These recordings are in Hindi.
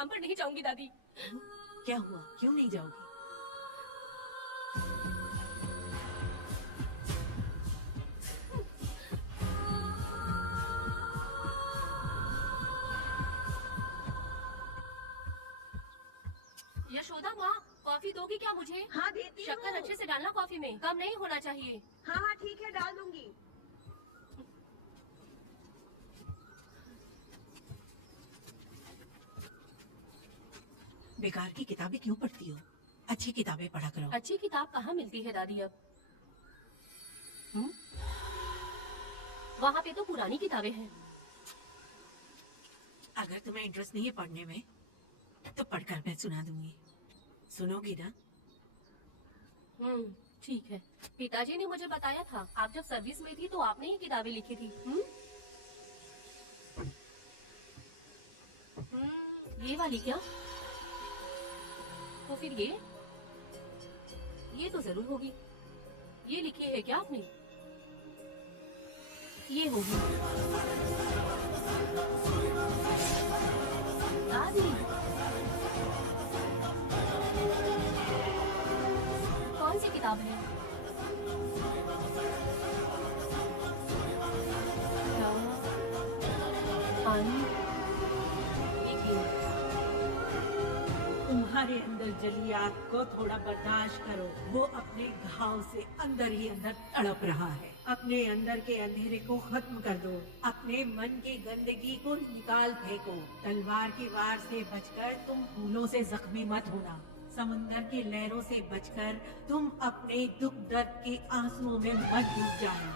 काम पर नहीं जाऊंगी दादी। क्या हुआ, क्यों नहीं जाओगी? यशोदा माँ, कॉफी दोगी क्या मुझे? हाँ देती हूँ। शक्कर अच्छे से डालना कॉफी में, कम नहीं होना चाहिए। हाँ हाँ ठीक है, डाल दूंगी। बेकार की किताबें क्यों पढ़ती हो? अच्छी किताबें पढ़ा करो। अच्छी किताब कहाँ मिलती है दादी अब? वहाँ पे तो पुरानी किताबें हैं। अगर तुम्हें इंटरेस्ट नहीं है पढ़ने में तो पढ़कर मैं सुना दूंगी। सुनोगी ना? ठीक है। पिताजी ने मुझे बताया था, आप जब सर्विस में थी तो आपने ही किताबें लिखी थी। ये वाली क्या? तो फिर ये तो जरूर होगी। ये लिखी है क्या आपने? ये होगी। दादी, कौन सी किताब है? तुम्हारे अंदर जली आग को थोड़ा बर्दाश्त करो। वो अपने घाव से अंदर ही अंदर तड़प रहा है। अपने अंदर के अंधेरे को खत्म कर दो। अपने मन की गंदगी को निकाल फेंको। तलवार की वार से बचकर तुम फूलों से जख्मी मत होना। समुंदर की लहरों से बचकर तुम अपने दुख दर्द के आंसुओं में मत डूब जाना।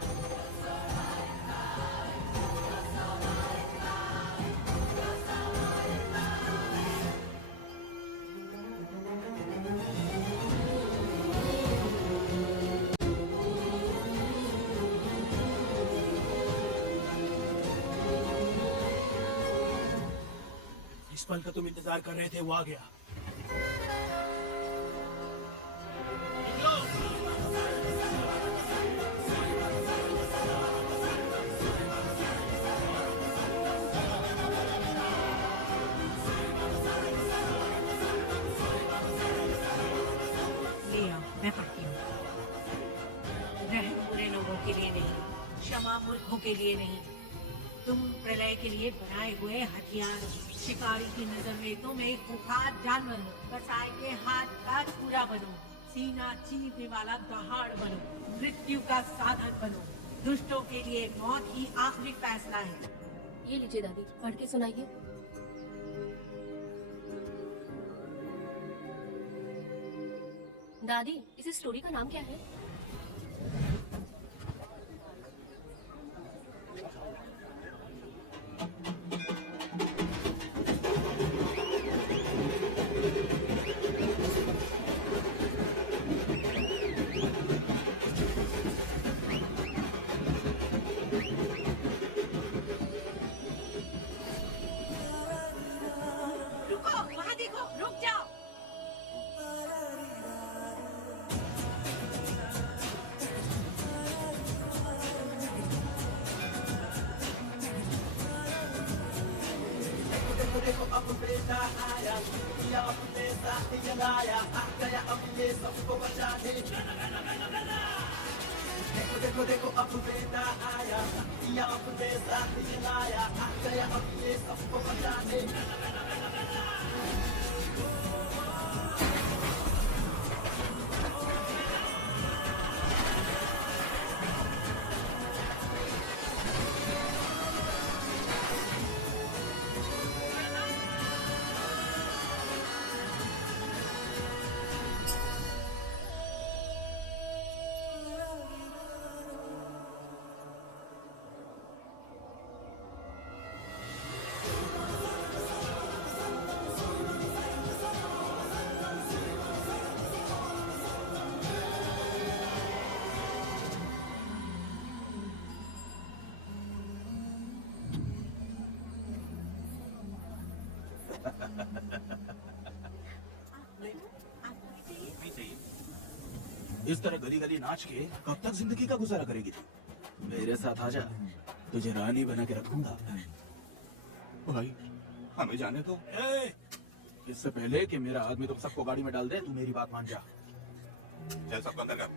जिस पल का तुम इंतजार कर रहे थे वो आ गया। ले आओ, मैं पढ़ती हूँ। रहम बुरे लोगों के लिए नहीं, क्षमा मूर्खों के लिए नहीं। तुम प्रलय के लिए बनाए हुए हथियार हो। शिकारी की नजर में तुम एक खूंखार जानवर हो। कसाई के हाथ का छुरा बनो। सीना चीरने वाला दहाड़ बनो। मृत्यु का साधन बनो। दुष्टों के लिए मौत ही आखिरी फैसला है। ये लीजिए दादी, पढ़ के सुनाइए। दादी, इस स्टोरी का नाम क्या है? रुको, वहाँ देखो, रुक जाओ। देखो अब बेटा आया, या अपने साथ जलाया, आ गया अब ये सबको बचाने। देखो देखो देखो अब बेटा आया, या अपने साथ जलाया, आ गया अब ये सबको बचाने। इस तरह गली गली नाच के कब तक जिंदगी का गुजारा करेगी तू? मेरे साथ आजा, तुझे रानी बना के रखूंगा। भाई हमें जाने दो। इससे पहले कि मेरा आदमी तुम सबको गाड़ी में डाल दे, तू मेरी बात मान जा। चल सबको अंदर कर।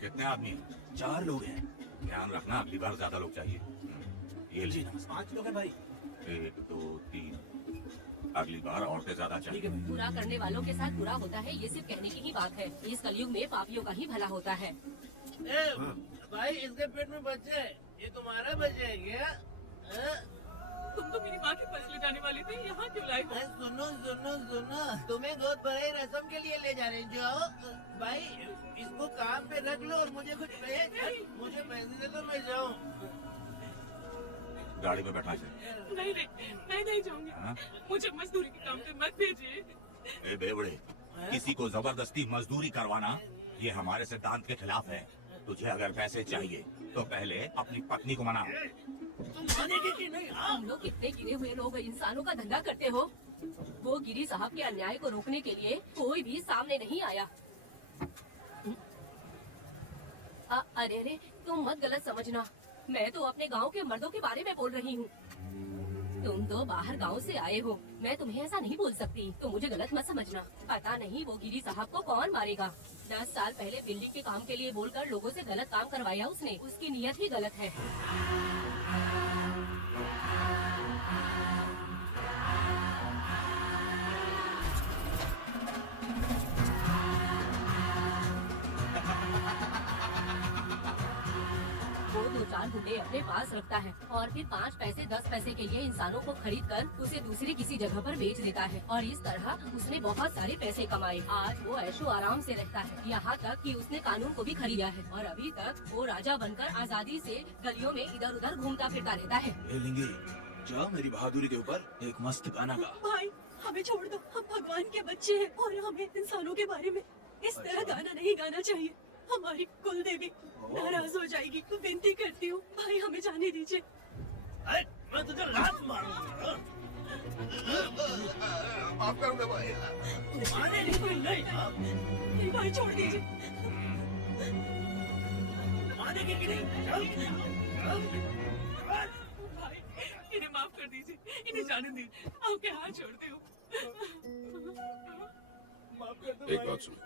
कितने आदमी हैं? 4 लोग हैं। ध्यान रखना अगली बार ज्यादा लोग चाहिए। ये जी लीजिए। नमस्कार। 5 लोग हैं भाई। 1 2 3। अगली बार औरतें ज्यादा चाहिए। बुरा करने वालों के साथ बुरा होता है, ये सिर्फ कहने की ही बात है। इस कलयुग में पापियों का ही भला होता है। भाई इसके पेट में बच्चे है, ये तुम्हारा बच्चा है क्या? तुम तो मेरी माँ के पास ले जाने वाले थे, यहाँ क्यों लाए हो? सुनो सुनो सुनो, तुम्हें गोद भराई रस्म के लिए ले जा रहे हैं। जाओ भाई, इसको काम पे रख लो और मुझे कुछ मुझे पैसे दे दो, मैं जाऊँ। गाड़ी में बैठा इसे। नहीं नहीं, मैं नहीं जाऊंगी। हाँ? मुझे मजदूरी के काम पे मत भेजिए। ए बेवड़े, किसी को जबरदस्ती मजदूरी करवाना ये हमारे सिद्धांत के खिलाफ है। तुझे अगर पैसे चाहिए तो पहले अपनी पत्नी को मना। तुम मानेगी कि नहीं? हाँ? तुम लोग कितने गिरे हुए लोग इंसानों का धंधा करते हो। वो गिरी साहब के अन्याय को रोकने के लिए कोई भी सामने नहीं आया। अरे अरे, तुम मत गलत समझना, मैं तो अपने गांव के मर्दों के बारे में बोल रही हूँ। तुम तो बाहर गांव से आए हो, मैं तुम्हें ऐसा नहीं बोल सकती, तो मुझे गलत मत समझना। पता नहीं वो गिरी साहब को कौन मारेगा। 10 साल पहले बिल्डिंग के काम के लिए बोलकर लोगों से गलत काम करवाया उसने, उसकी नीयत ही गलत है। वो 2-4 गुंडे अपने पास रखता है और फिर 5 पैसे 10 पैसे के लिए इंसानों को खरीद कर उसे दूसरी किसी जगह पर बेच देता है और इस तरह उसने बहुत सारे पैसे कमाए। आज वो ऐशो आराम से रहता है, यहाँ तक कि उसने कानून को भी खरीदा है और अभी तक वो राजा बनकर आजादी से गलियों में इधर उधर घूमता फिरता रहता है। ए लिंगी, जा मेरी बहादुरी के ऊपर एक मस्त गाना गा। भाई हमें छोड़ दो, हम भगवान के बच्चे हैं और हमें इंसानों के बारे में इस तरह गाना नहीं गाना चाहिए। हमारी कुल देवी नाराज हो जाएगी, तो विनती करती हूँ भाई हमें जाने दीजिए। अरे, मैं तुझे लात मारूंगा। माफ करूंगा भाई। मानेगी कि नहीं? हाँ? नहीं भाई छोड़ दीजिए। मानेगी कि नहीं? चल, चल। भाई इन्हें माफ कर दीजिए, इन्हें जाने दीजिए, आपके हाथ छोड़ती हूँ। एक बात सुन,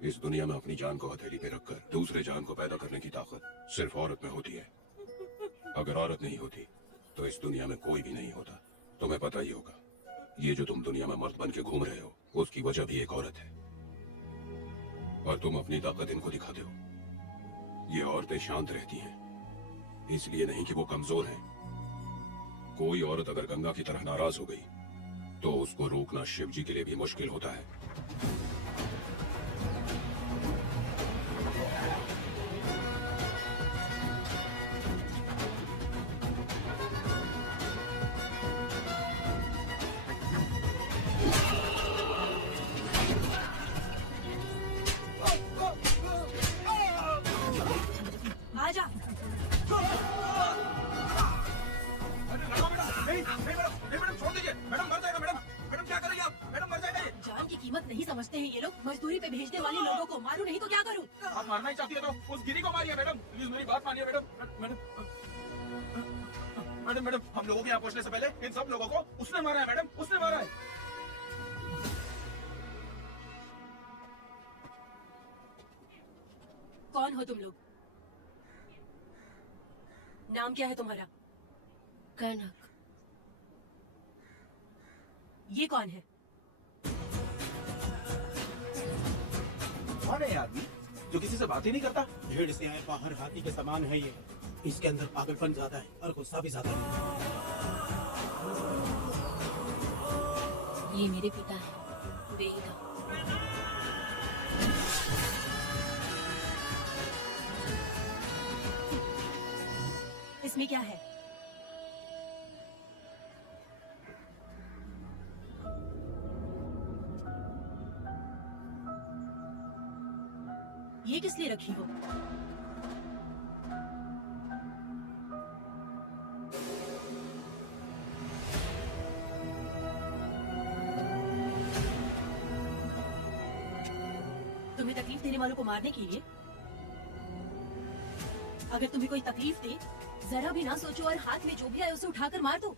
इस दुनिया में अपनी जान को हथेली पे रखकर दूसरे जान को पैदा करने की ताकत सिर्फ औरत में होती है। अगर औरत नहीं होती तो इस दुनिया में कोई भी नहीं होता। तुम्हें पता ही होगा, ये जो तुम दुनिया में मर्द बन के घूम रहे हो उसकी वजह भी एक औरत है और तुम अपनी ताकत इनको दिखाते हो। ये औरतें शांत रहती हैं, इसलिए नहीं कि वो कमजोर हैं। कोई औरत अगर गंगा की तरह नाराज हो गई तो उसको रोकना शिव जी के लिए भी मुश्किल होता है। आजा। मैडम छोड़ दीजिए, मैडम मर जाएगा। मैडम मैडम क्या करेंगे आप? मैडम मर जाएगा ये। जान की कीमत नहीं समझते हैं ये लोग। मजदूरी पे भेजने वाले लोगों को मारूं नहीं तो क्या करूं? आप मारना ही चाहती है तो उस गिरी को मारिए मैडम, प्लीज मेरी बात मानिए मैडम। मैडम मैडम मैडम हम लोगों के यहाँ पहुँचने से पहले इन सब लोगों को उसने मारा है मैडम, उसने मारा है। कौन हो तुम लोग? नाम क्या है तुम्हारा? कनक। ये कौन है? कौन है ये आदमी जो किसी से बात ही नहीं करता? भेड़ से आए बाहर हाथी के समान है ये। इसके अंदर पागलपन ज्यादा है और गुस्सा भी ज्यादा है। ये मेरे पिता है, वेद। इसमें क्या है? ये किस लिए रखी हो? तुम्हें तकलीफ देने वालों को मारने के लिए? अगर तुम्हें कोई तकलीफ दे, जरा भी ना सोचो और हाथ में जो भी आए उसे उठाकर मार दो।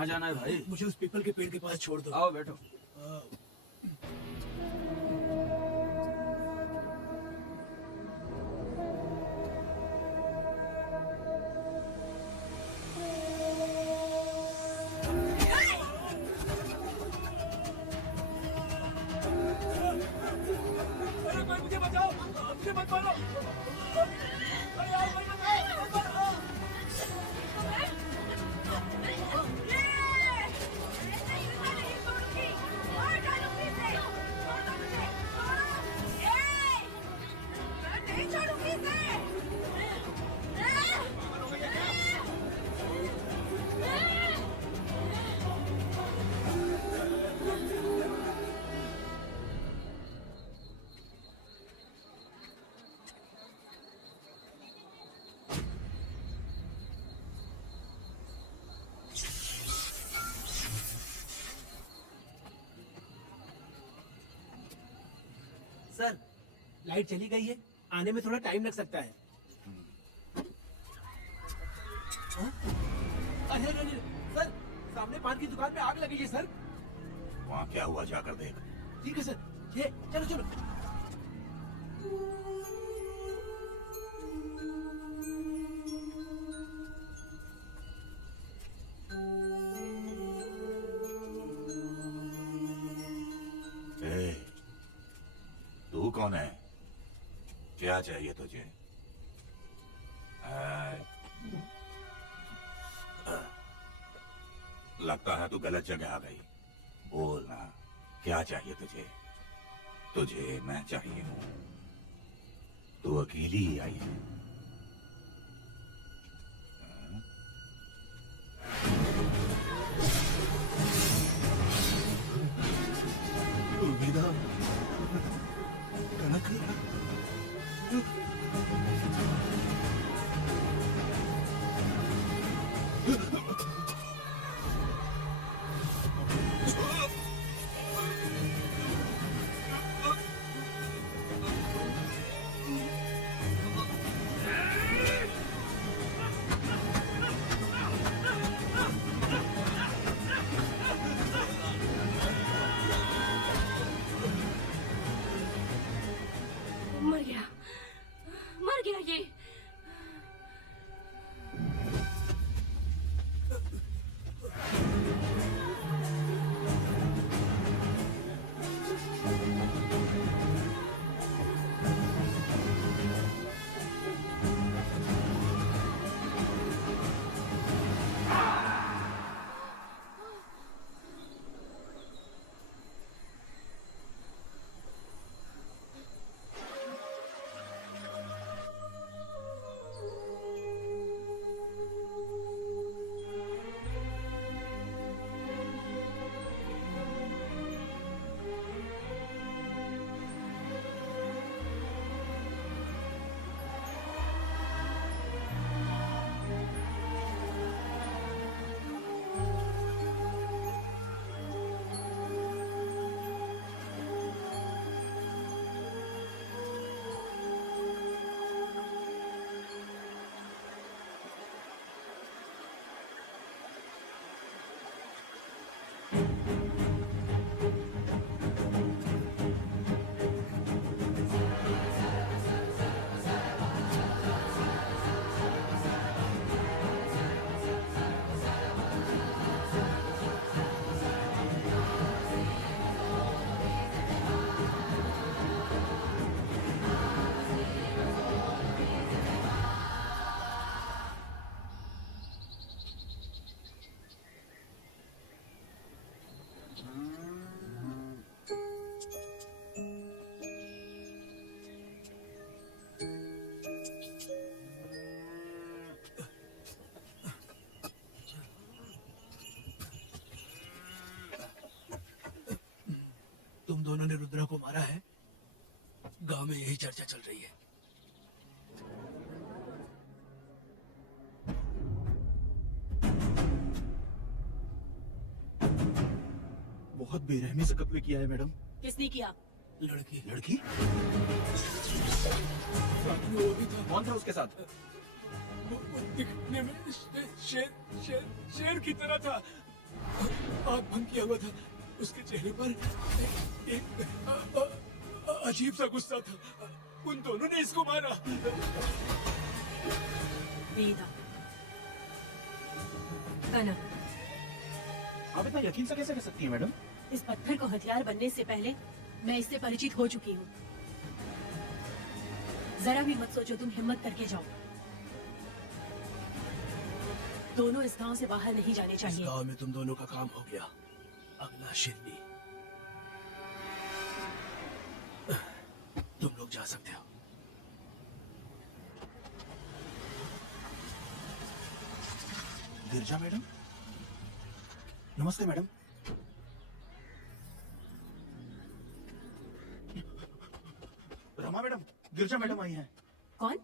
कहाँ जाना है भाई? मुझे उस पीपल के पेड़ के पास छोड़ दो। आओ बैठो। अरे भाई मुझे बचाओ, मुझे मत मारो। अरे यार भाई बचाओ, मत मारो। सर, लाइट चली गई है, आने में थोड़ा टाइम लग सकता है। हाँ? अरे अरे अरे, सर, सामने पान की दुकान में आग लगी है सर। वहाँ क्या हुआ जाकर देख। ठीक है सर, ये चलो चलो। ए, तू कौन है? क्या चाहिए तुझे? लगता है तू गलत जगह आ गई। बोल ना, क्या चाहिए तुझे? तुझे मैं चाहिए हूँ। तू अकेली ही आई है। उम्मीदा कनक मर गया ये। तुम दोनों ने रुद्रा को मारा है, गांव में यही चर्चा चल रही है। बहुत बेरहमी से कत्ल किया है मैडम। किसने किया? लड़की। लड़की? साथ में वो भी था। कौन था उसके साथ? वो दिखने में शेर की तरह था। आग बंद किया हुआ था। उसके चेहरे पर एक अजीब सा गुस्सा था। उन दोनों ने इसको मारा। वेदा, गाना, आप इतना यकीन से कैसे कर सकती हैं मैडम? इस पत्थर को हथियार बनने से पहले मैं इससे परिचित हो चुकी हूँ। जरा भी मत सोचो, तुम हिम्मत करके जाओ। दोनों इस गांव से बाहर नहीं जाने इस चाहिए। गांव में तुम दोनों का काम हो गया। अगला शिरनी तुम लोग जा सकते हो। गिरजा मैडम, नमस्ते मैडम। रमा मैडम, गिरजा मैडम आई हैं। कौन?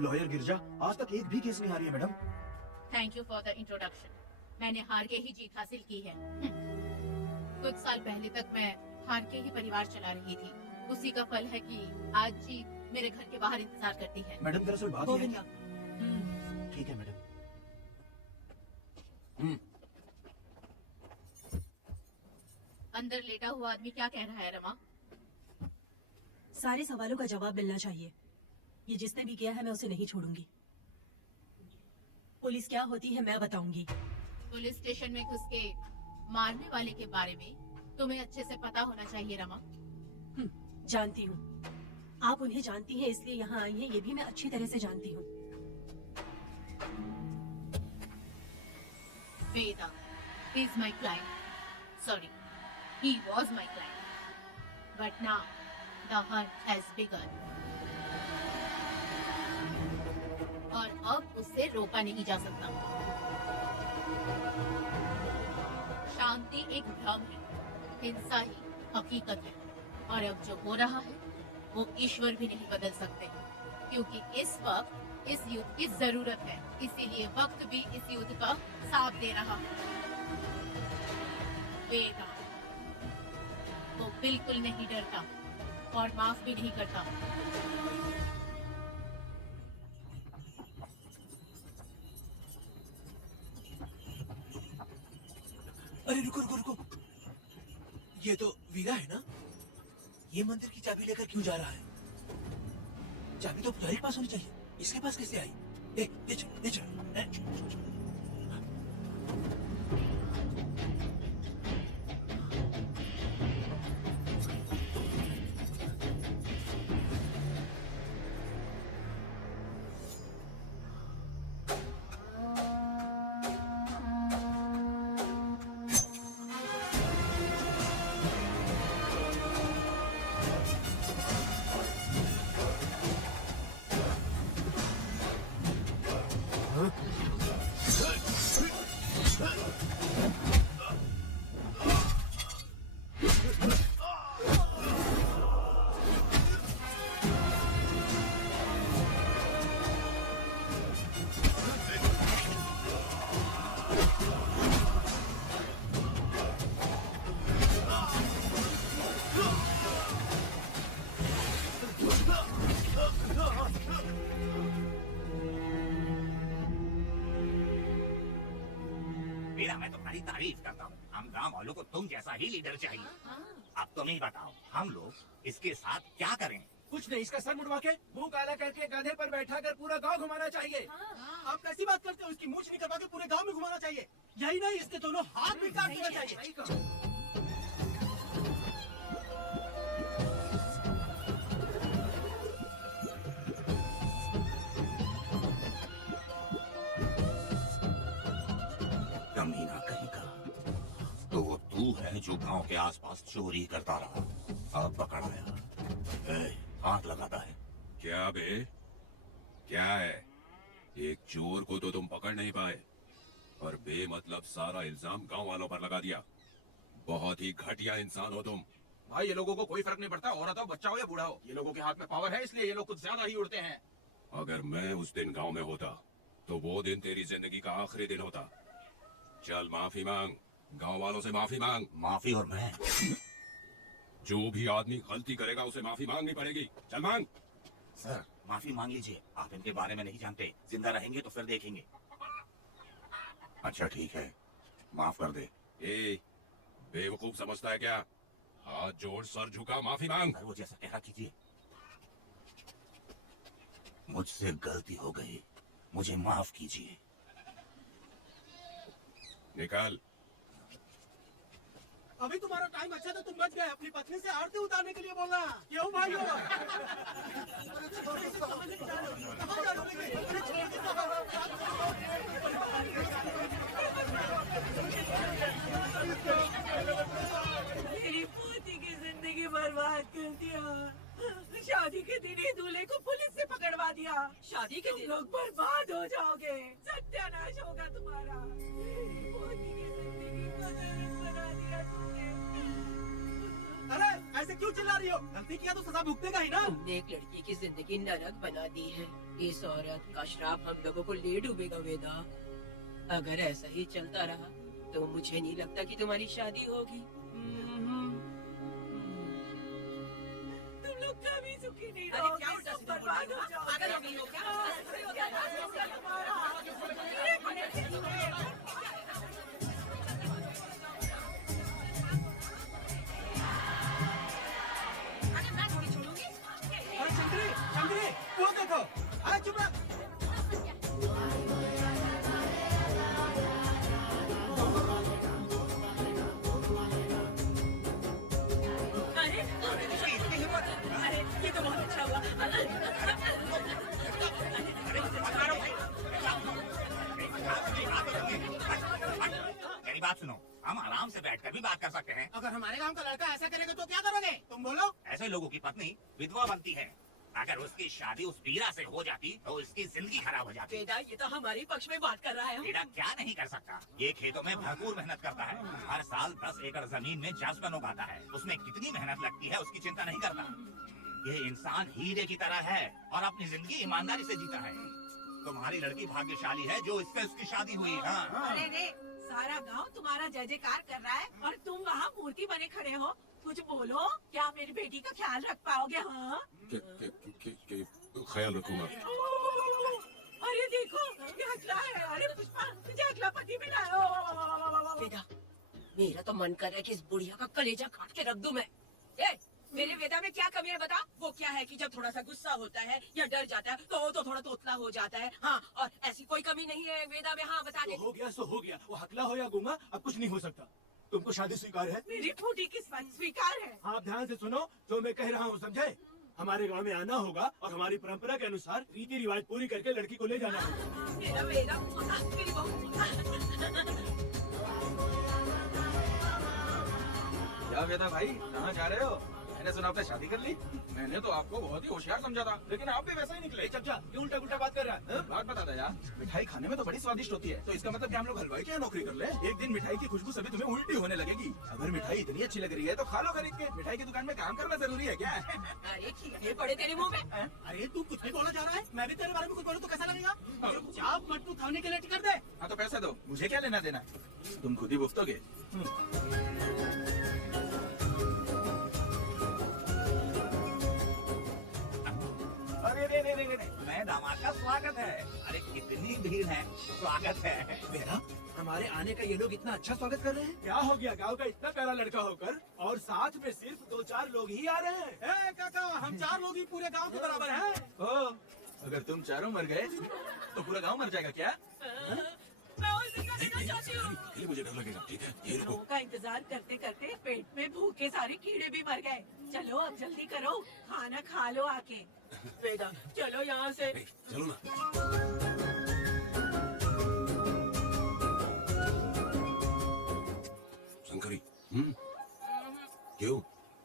लॉयर गिरजा आज तक एक भी केस नहीं हारी है madam. Thank you for the introduction. मैंने हार के ही जीत हासिल की है। कुछ साल पहले तक मैं हार के ही परिवार चला रही थी। उसी का फल है कि आज जीत मेरे घर के बाहर इंतजार करती है। मैडम दरअसल बात यह है गोविंदा, कि- ठीक है मैडम। अंदर लेटा हुआ आदमी क्या कह रहा है रमा? सारे सवालों का जवाब मिलना चाहिए। ये जिसने भी किया है मैं उसे नहीं छोड़ूंगी। पुलिस क्या होती है मैं बताऊंगी। पुलिस स्टेशन में घुस के मारने वाले के बारे में तुम्हें अच्छे से पता होना चाहिए रमा। जानती हूँ, आप उन्हें जानती हैं इसलिए यहाँ आई हैं, ये भी मैं अच्छी तरह से जानती हूँ। वेदा is my client. Sorry, he was my client. But now the hunt has begun. और अब उससे रोका नहीं जा सकता। शांति एक भ्रम है, हिंसा ही हकीकत है। और अब जो हो रहा है वो ईश्वर भी नहीं बदल सकते, क्योंकि इस वक्त इस युद्ध की जरूरत है। इसीलिए वक्त भी इस युद्ध का साथ दे रहा है। वेदा वो बिल्कुल नहीं डरता और माफ भी नहीं करता। अरे रुको रुको रुको, ये तो वीरा है ना? ये मंदिर की चाबी लेकर क्यों जा रहा है? चाबी तो पुजारी के पास होनी चाहिए, इसके पास कैसे आई? ले चल ले चल। वीरा, मैं तुम्हारी तारीफ करता हूँ। हम गांव वालों को तुम जैसा ही लीडर चाहिए। अब तुम ही बताओ, हम लोग इसके साथ क्या करें? कुछ नहीं, इसका सर मुड़वा के मुंह काला करके गधे पर बैठा कर पूरा गांव घुमाना चाहिए। आप कैसी बात करते हो? इसकी मूंछ निकलवा के पूरे गांव में घुमाना चाहिए। यही नहीं, इसके दोनों हाथ भी काट देना चाहिए। कमीना कहीं का। तो वो तू है जो गांव के आसपास चोरी करता रहा, अब पकड़ आया। हाथ लगाता है। क्या बे? क्या है? एक चोर को तो तुम पकड़ नहीं पाए और बेमतलब सारा इल्जाम गांव वालों पर लगा दिया। बहुत ही घटिया इंसान हो तुम। भाई ये लोगों को कोई फर्क नहीं पड़ता, औरत हो, बच्चा हो या बूढ़ा हो। ये लोगों के हाथ में पावर है, इसलिए ये लोग कुछ ज्यादा ही उड़ते हैं। अगर मैं उस दिन गांव में होता तो वो दिन तेरी जिंदगी का आखिरी दिन होता। चल माफी मांग, गांव वालों से माफी मांग। माफी? और मैं? जो भी आदमी गलती करेगा उसे माफी मांगनी पड़ेगी। चल मांग। सर, माफी मांग लीजिए। आप इनके बारे में नहीं जानते। जिंदा रहेंगे तो फिर देखेंगे। अच्छा ठीक है, माफ कर दे। ए, बेवकूफ समझता है क्या? हाथ जोड़, सर झुका, माफी मांग। वो जैसा कहा कीजिए। मुझसे गलती हो गई, मुझे माफ कीजिए। निकाल। अभी तुम्हारा टाइम अच्छा था, तुम बच गए। अपनी पत्नी से आरती उतारने के लिए बोलना। क्यों भाइयों? मेरी पोती की जिंदगी बर्बाद कर दिया। शादी के दिन ही दूल्हे को पुलिस से पकड़वा दिया। शादी के दिन लोग बर्बाद हो जाओगे, सत्यानाश होगा तुम्हारा। मेरी पोती की जिंदगी को नरक बना दिया तुमने। अरे ऐसे क्यों चिल्ला रही हो? गलती किया तो सजा भुगतेगा ही ना। तुमने एक लड़की की जिंदगी नरक बना दी है। इस औरत का श्राप हम लोगों को ले डूबेगा वेदा। अगर ऐसा ही चलता रहा तो मुझे नहीं लगता कि तुम्हारी शादी होगी। तुम लोग कभी सुखी नहीं अरे रहोगे, क्या उल्टा सब सीधा बोल बर्बाद रही हो? हो जाओगे। पागल हो गई हो क्या? सत्यानाश होगा तुम्हारा। अरे मैं थोड़ी छोड़ूंगी। अरे चंद्री, चंद्री, वो देखो। अरे चुप रह। अरे अरे ये तो बहुत अच्छा हुआ। मेरी बात सुनो, हम आराम से बैठकर भी बात कर सकते हैं। अगर हमारे गांव का लड़का ऐसा करेगा तो क्या करोगे? तुम बोलो। ऐसे लोगों की पत्नी विधवा बनती है। अगर उसकी शादी उस वीरा से हो जाती तो उसकी जिंदगी खराब हो जाती। वेदा ये तो हमारे पक्ष में बात कर रहा है। वीरा क्या नहीं कर सकता? ये खेतों में भरपूर मेहनत करता है। हर साल 10 एकड़ जमीन में जासवन उगाता है। उसमें कितनी मेहनत लगती है उसकी चिंता नहीं करता। ये इंसान हीरे की तरह है और अपनी जिंदगी ईमानदारी से जीता है। तुम्हारी लड़की भाग्यशाली है जो इससे उसकी शादी हुई। हाँ अरे रे, सारा गांव तुम्हारा जय जयकार कर रहा है और तुम वहाँ मूर्ति बने खड़े हो। कुछ बोलो, क्या मेरी बेटी का ख्याल रख पाओगे? हाँ ख्याल रखूंगा। अरे देखो, ये अगला है। अरे पुष्पा, मुझे अगला पति मिला है। वेदा मेरा तो मन कर रहा है कि इस बुढ़िया का कलेजा काट के रख दूं मैं। मेरे वेदा में क्या कमी है बता? वो क्या है कि जब थोड़ा सा गुस्सा होता है या डर जाता है तो थोड़ा तोतला हो जाता है। हाँ, और ऐसी कोई कमी नहीं है वेदा में। हाँ बता दे। तो हो गया सो हो गया। वो हकला हो या गूंगा, अब कुछ नहीं हो सकता। तुमको शादी स्वीकार है? मेरी फूटी किस्मत स्वीकार है। आप ध्यान से सुनो जो मैं कह रहा हूँ, समझे? हमारे गांव में आना होगा और हमारी परंपरा के अनुसार रीति रिवाज पूरी करके लड़की को ले जाना होगा। मेरा वेदा, मेरी बहू। क्या वेदा भाई, कहाँ जा रहे हो? मैंने सुना आपने शादी कर ली। मैंने तो आपको बहुत ही होशियार समझा था, लेकिन आप भी वैसा ही निकले। चमचा, क्यों उल्टा उल्टा बात कर रहा है? बात बता दे यार। मिठाई खाने में तो बड़ी स्वादिष्ट होती है, तो इसका मतलब क्या हम लोग हलवाई की यहाँ नौकरी कर ले? एक दिन मिठाई की खुशबू सभी तुम्हें उल्टी होने लगेगी। अगर मिठाई इतनी अच्छी लग रही है तो खा लो खरीद के। मिठाई की दुकान में काम करना जरूरी है क्या? अरे ठीक पड़े तेरे मुंह में। अरे तू कुछ भी बोला जा रहा है। मैं भी तेरे बारे में कुछ बोलूं तो कैसा लगेगा? आप मट्टू थाने के लिए टिकट दे। हाँ तो पैसे दो, मुझे क्या लेना देना? तुम खुद ही भुगतोगे। अरे रे रे रे रे, नए दामाद का स्वागत है। अरे कितनी भीड़ है, स्वागत है। मेरा हमारे आने का ये लोग इतना अच्छा स्वागत कर रहे हैं। क्या हो गया? गांव का इतना प्यारा लड़का होकर और साथ में सिर्फ 2-4 लोग ही आ रहे हैं। काका, हम 4 लोग ही पूरे गांव के बराबर हैं। ओ, अगर तुम चारों मर गए तो पूरा गांव मर जाएगा क्या? मैं और जिंदा रहना चाहती हूँ। ये मुझे डर लगेगा, ठीक है? ये लोगों का इंतजार करते करते पेट में भूखे सारे कीड़े भी मर गए। चलो अब जल्दी करो, खाना खा लो आके। वेदा चलो यहाँ से। चलो ना। शंकरी, क्यों?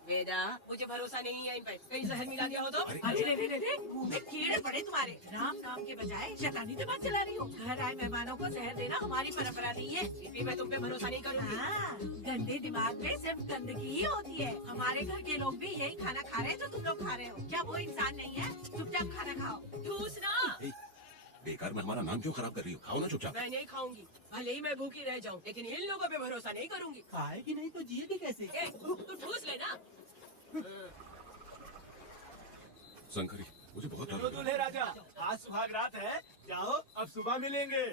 वेदा मुझे भरोसा नहीं है इन पे, कहीं जहर मिला दिया हो तो। अरे रे रे रे, मुंह में कीड़े पड़े तुम्हारे। राम नाम के बजाय शैतानी दिमाग चला रही हो। घर आए मेहमानों को जहर देना हमारी परंपरा नहीं है। फिर भी मैं तुम पे भरोसा नहीं करूंगी। हाँ, गंदे दिमाग में सिर्फ गंदगी ही होती है। हमारे घर के लोग भी यही खाना खा रहे हैं जो तुम लोग खा रहे हो। क्या वो इंसान नहीं है? चुपचाप खाना खाओ। ठूस ना। बेकार में हमारा नाम क्यों खराब कर रही हो? खाओ ना चुपचाप। मैं नहीं खाऊंगी, भले ही मैं भूखी रह जाऊं, लेकिन इन लोगों पे भरोसा नहीं करूंगी। खाएगी नहीं तो जिएगी कैसे? तू ठूस लेना। शंकरी, मुझे बहुत चलो दूल्हे राजा, आज सुहाग रात है, जाओ अब सुबह मिलेंगे।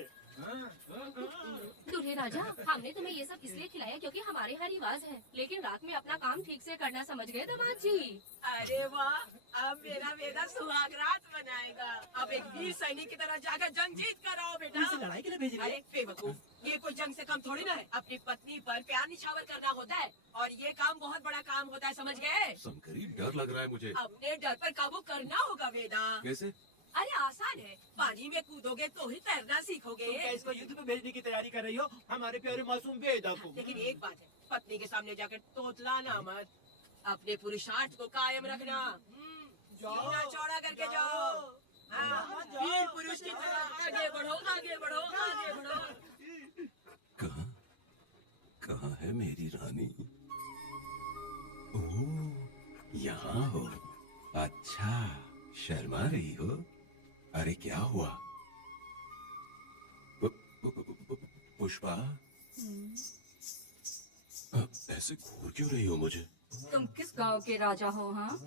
दूल्हे राजा, हमने तुम्हें ये सब इसलिए खिलाया क्योंकि हमारे यहाँ रिवाज है, लेकिन रात में अपना काम ठीक से करना समझ गए दामाद जी। अरे वाह, अब मेरा बेटा सुहाग रात मनाएगा। अब एक वीर सैनिक की तरह जाकर जंग जीत कर आओ बेटा। लड़ाई के लिए भेज रही है? अरे बेवकूफ, ये कोई जंग से कम थोड़ी ना है। अपनी पत्नी पर प्यार निछावर करना होता है और ये काम बहुत बड़ा काम होता है, समझ गए? शंकरी, डर लग रहा है मुझे। अपने डर पर काबू करना होगा वेदा। कैसे? अरे आसान है, पानी में कूदोगे तो ही तैरना सीखोगे। तुम क्या इसको युद्ध में भेजने की तैयारी कर रही हो हमारे प्यारे मासूम वेदा को? लेकिन एक बात है, पत्नी के सामने जाकर तोतलाना मत, अपने पुरुषार्थ को कायम रखना। सीना चौड़ा करके जाओ। हाँ, वीर पुरुष की तरह आगे बढ़ो, आगे बढ़ो, आगे बढ़ो। कहाँ है मेरी रानी? ओह, यहाँ हो। अच्छा, शर्मा रही हो? अरे क्या हुआ? पुष्पा, ऐसे घूर क्यों रही हो मुझे? तुम किस गांव के राजा हो? हाँ,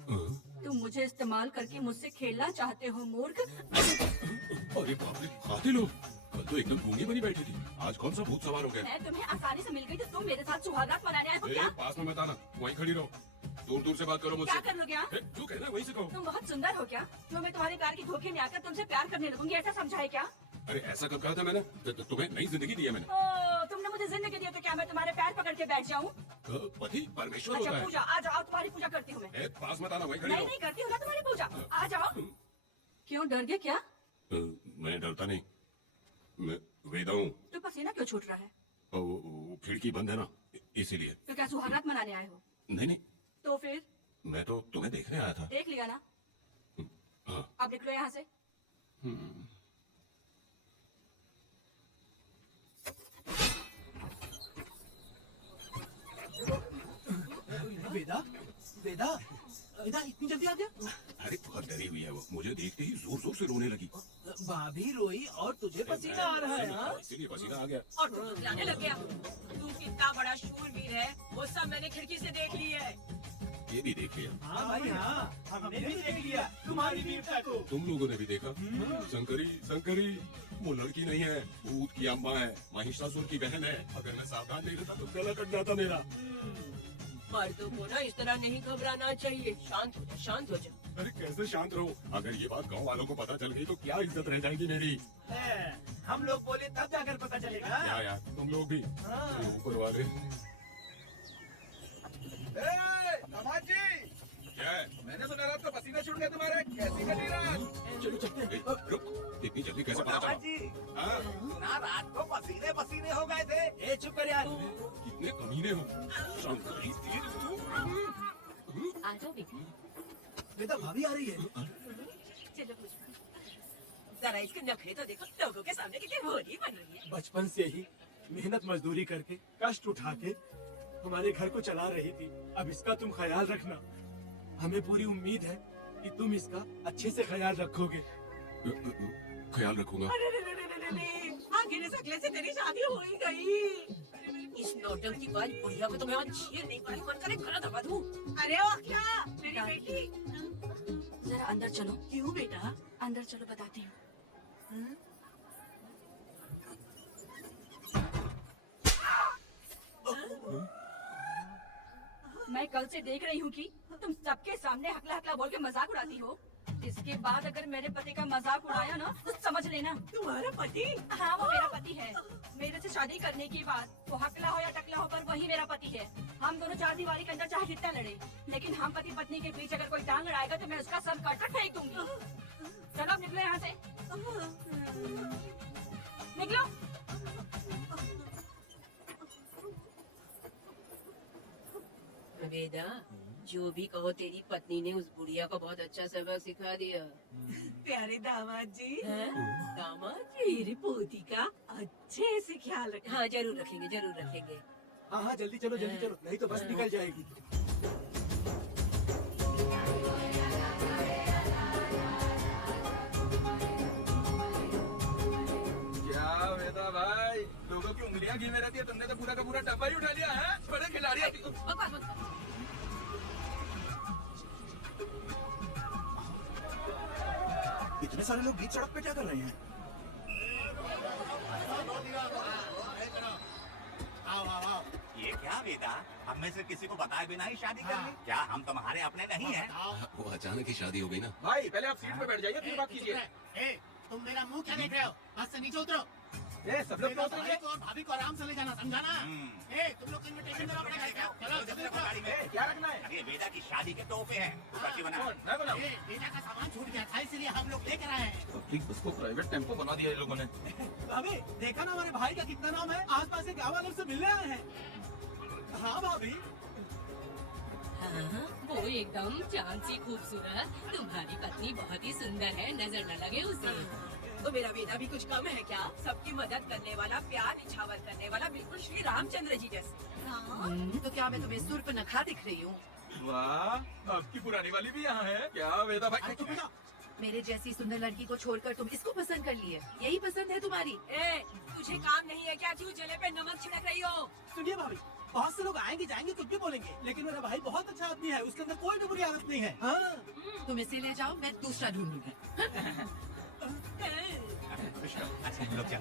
तुम मुझे इस्तेमाल करके मुझसे खेलना चाहते हो मूर्ख। अरे बाप रे, कातिल हो। कल तो एकदम गूंगी बनी बैठी थी, आज कौन सा भूत सवार हो गया? मैं तुम्हें आसानी से मिल गई तो तुम मेरे साथ सुहागरात मनाने आए हो क्या? पास में मत आना, वहीं खड़ी रहो। दूर दूर से बात करो मुझसे। क्या कर लोगे आप? जो कहना है वहीं से कहो। तुम बहुत सुंदर हो क्या? जो मैं तुम्हारी कार की धोखे में आकर तुमसे प्यार करने लगूंगी, ऐसा समझा है क्या? अरे ऐसा कब कहा था मैंने? तुम्हें नई जिंदगी दी है मैंने। तुमने मुझे जिंदगी दी है तो क्या मैं तुम्हारे पैर पकड़ के बैठ जाऊँ? पति परमेश्वर अच्छा होता है। पूजा, आ जाओ, तुम्हारी पूजा करती हूँ मैं। पास मत आना, वहीं खड़ी रहो। नहीं करती हूँ ना तुम्हारी पूजा, आ जाओ। क्यों डर गए क्या? मैं डरता नहीं, मैं वेदा हूँ। तो पसीना क्यों छूट रहा है? वो खिड़की बंद है ना, इसीलिए। तो क्या सुहागरात मनाने आए हो? नहीं नहीं, तो फिर? मैं तो तुम्हें देखने आया था। देख लिया ना? हाँ। अब निकलो यहाँ से। वेदा, वेदा, वेदा इतनी जल्दी आ गया? अरे बहुत डरी हुई है वो, मुझे देखते ही जोर जोर से रोने लगी। भाभी रोई और तुझे पसीना आ रहा है? हाँ? इसीलिए पसीना आ गया। और तू तुतलाने लग गया। तू कितना बड़ा शूरवीर है, वो सब मैंने खिड़की से देख ली है। ये भी देख लिया। हाँ भाई हाँ, हमने भी देख लिया तुम्हारी वीरता को। तुम लोगों ने भी देखा? शंकरी, शंकरी, वो लड़की नहीं है, भूत की अम्मा है, महिषासुर की बहन है। अगर मैं सावधान नहीं रहता तो गला कट जाता मेरा। मर्दों को ना इस तरह नहीं घबराना चाहिए। शांत हो जा, शांत हो जा। अरे कैसे शांत रहो? अगर ये बात गांव वालों को पता चल गई तो क्या इज्जत रह जाएगी मेरी? हम लोग बोले तब जाकर पता चलेगा। क्या यार, तुम लोग भी ऊपर वाले। दामाद जी, क्या है? मैंने सुना रात को पसीना छूट गया तुम्हारे, कैसी कटी रात? चलो चलते। रुक, इतनी जल्दी कैसे पता दामाद चला? जी, हाँ? सुना रात को पसीने पसीने हो गए थे। ए चुप कर यार। कितने कमीने हो। शंकरी, आ जाओ बेटी। वेदा भाभी आ रही है। चलो जरा इसके नखरे तो देखो, लोगों के सामने कितनी भोली बन रही है। बचपन से ही मेहनत मजदूरी करके कष्ट उठा के हमारे घर को चला रही थी। अब इसका तुम ख्याल रखना। हमें पूरी उम्मीद है कि तुम इसका अच्छे से ख्याल रखोगे। ख्याल रखूंगा। आखिर इस अगले से तेरी शादी हो ही गई। इस नौटंकी बाज बुढ़िया को तो मैं आज छीन नहीं पाई, मन करे गला दबा दूं। अरे ओ क्या मेरी बेटी, जरा अंदर चलो। क्यों बेटा? अंदर चलो, बताती हूँ। मैं कल से देख रही हूँ कि तुम सबके सामने हकला हकला बोल के मजाक उड़ाती हो। इसके बाद अगर मेरे पति का मजाक उड़ाया ना तो समझ लेना। तुम्हारा पति? हाँ, वो मेरा पति है। मेरे से शादी करने के बाद वो हकला हो या टकला हो पर वही मेरा पति है। हम दोनों चार दीवारी के अंदर चाहे जितना लड़े, लेकिन हम पति पत्नी के बीच अगर कोई टांग लड़ाएगा तो मैं उसका सर काट कर फेंक दूंगी। चलो अब निकलो यहाँ से, निकलो। वेदा, जो भी कहो तेरी पत्नी ने उस बुढ़िया को बहुत अच्छा सबक सिखा दिया। प्यारे दामाद जी, दामाद जी, मेरी पोती का अच्छे से ख्याल रखें। हाँ जरूर रखेंगे, जरूर रखेंगे। हाँ हाँ जल्दी चलो, जल्दी चलो, नहीं तो बस निकल जाएगी। क्या वेदा भाई, लोगों की उंगलियां घी में रहती है, तुमने तो पूरा का पूरा डब्बा ही उठा लिया है। बड़े खिलाड़ी इतने सारे लोग बीच सड़क पे क्या कर रहे हैं? ये क्या बेटा, हम में से किसी को बताए बिना ही शादी कर ली? क्या हम तुम्हारे अपने नहीं हैं? वो अचानक ही शादी हो गई ना। भाई पहले आप सीट पे बैठ जाइए फिर बात कीजिए। तुम मेरा मुंह क्या देख रहे हो? बस से नीचे उतरो। सब लोग तो उतरेंगे। और भाभी को आराम से ले जाना, समझा ना? तुम लोग को इनविटेशन देना पड़ेगा क्या? चलो जल्दी उतरो। क्या रखना है? अरे बेटा की शादी के तोहफे हैं, ऊपर बना। मैं बनाऊं? बेटा का सामान छूट गया था इसलिए हम लोग लेकर आए हैं। पब्लिक बस को प्राइवेट टेम्पो बना दिया इन लोगों ने। भाभी देखा ना हमारे भाई का कितना नाम है, आसपास के गाँव वालों से मिलने आए हैं। हाँ भाभी, हाँ, वो एकदम चांद सी खूबसूरत। तुम्हारी पत्नी बहुत ही सुंदर है, नजर न लगे उसे। तो मेरा बेटा भी कुछ कम है क्या? सबकी मदद करने वाला, प्यार निछावर करने वाला, बिल्कुल श्री रामचंद्र जी जैसे। तो क्या मैं तुम्हें सूर्पनखा दिख रही हूँ? वाह, आपकी पुरानी वाली भी यहाँ है क्या वेदा भाई? मेरे जैसी सुंदर लड़की को छोड़कर तुम इसको पसंद कर लिए, यही पसंद है तुम्हारी? तुझे काम नहीं है क्या? क्यों जले पे नमक छिड़क रही हो? सुनिए भाभी, बहुत से लोग आएंगे जाएंगे कुछ भी बोलेंगे, लेकिन मेरा भाई बहुत अच्छा आदमी है, उसके अंदर कोई भी बुरी आदत नहीं है। हाँ। तुम इसे ले जाओ, मैं दूसरा ढूंढूंगी।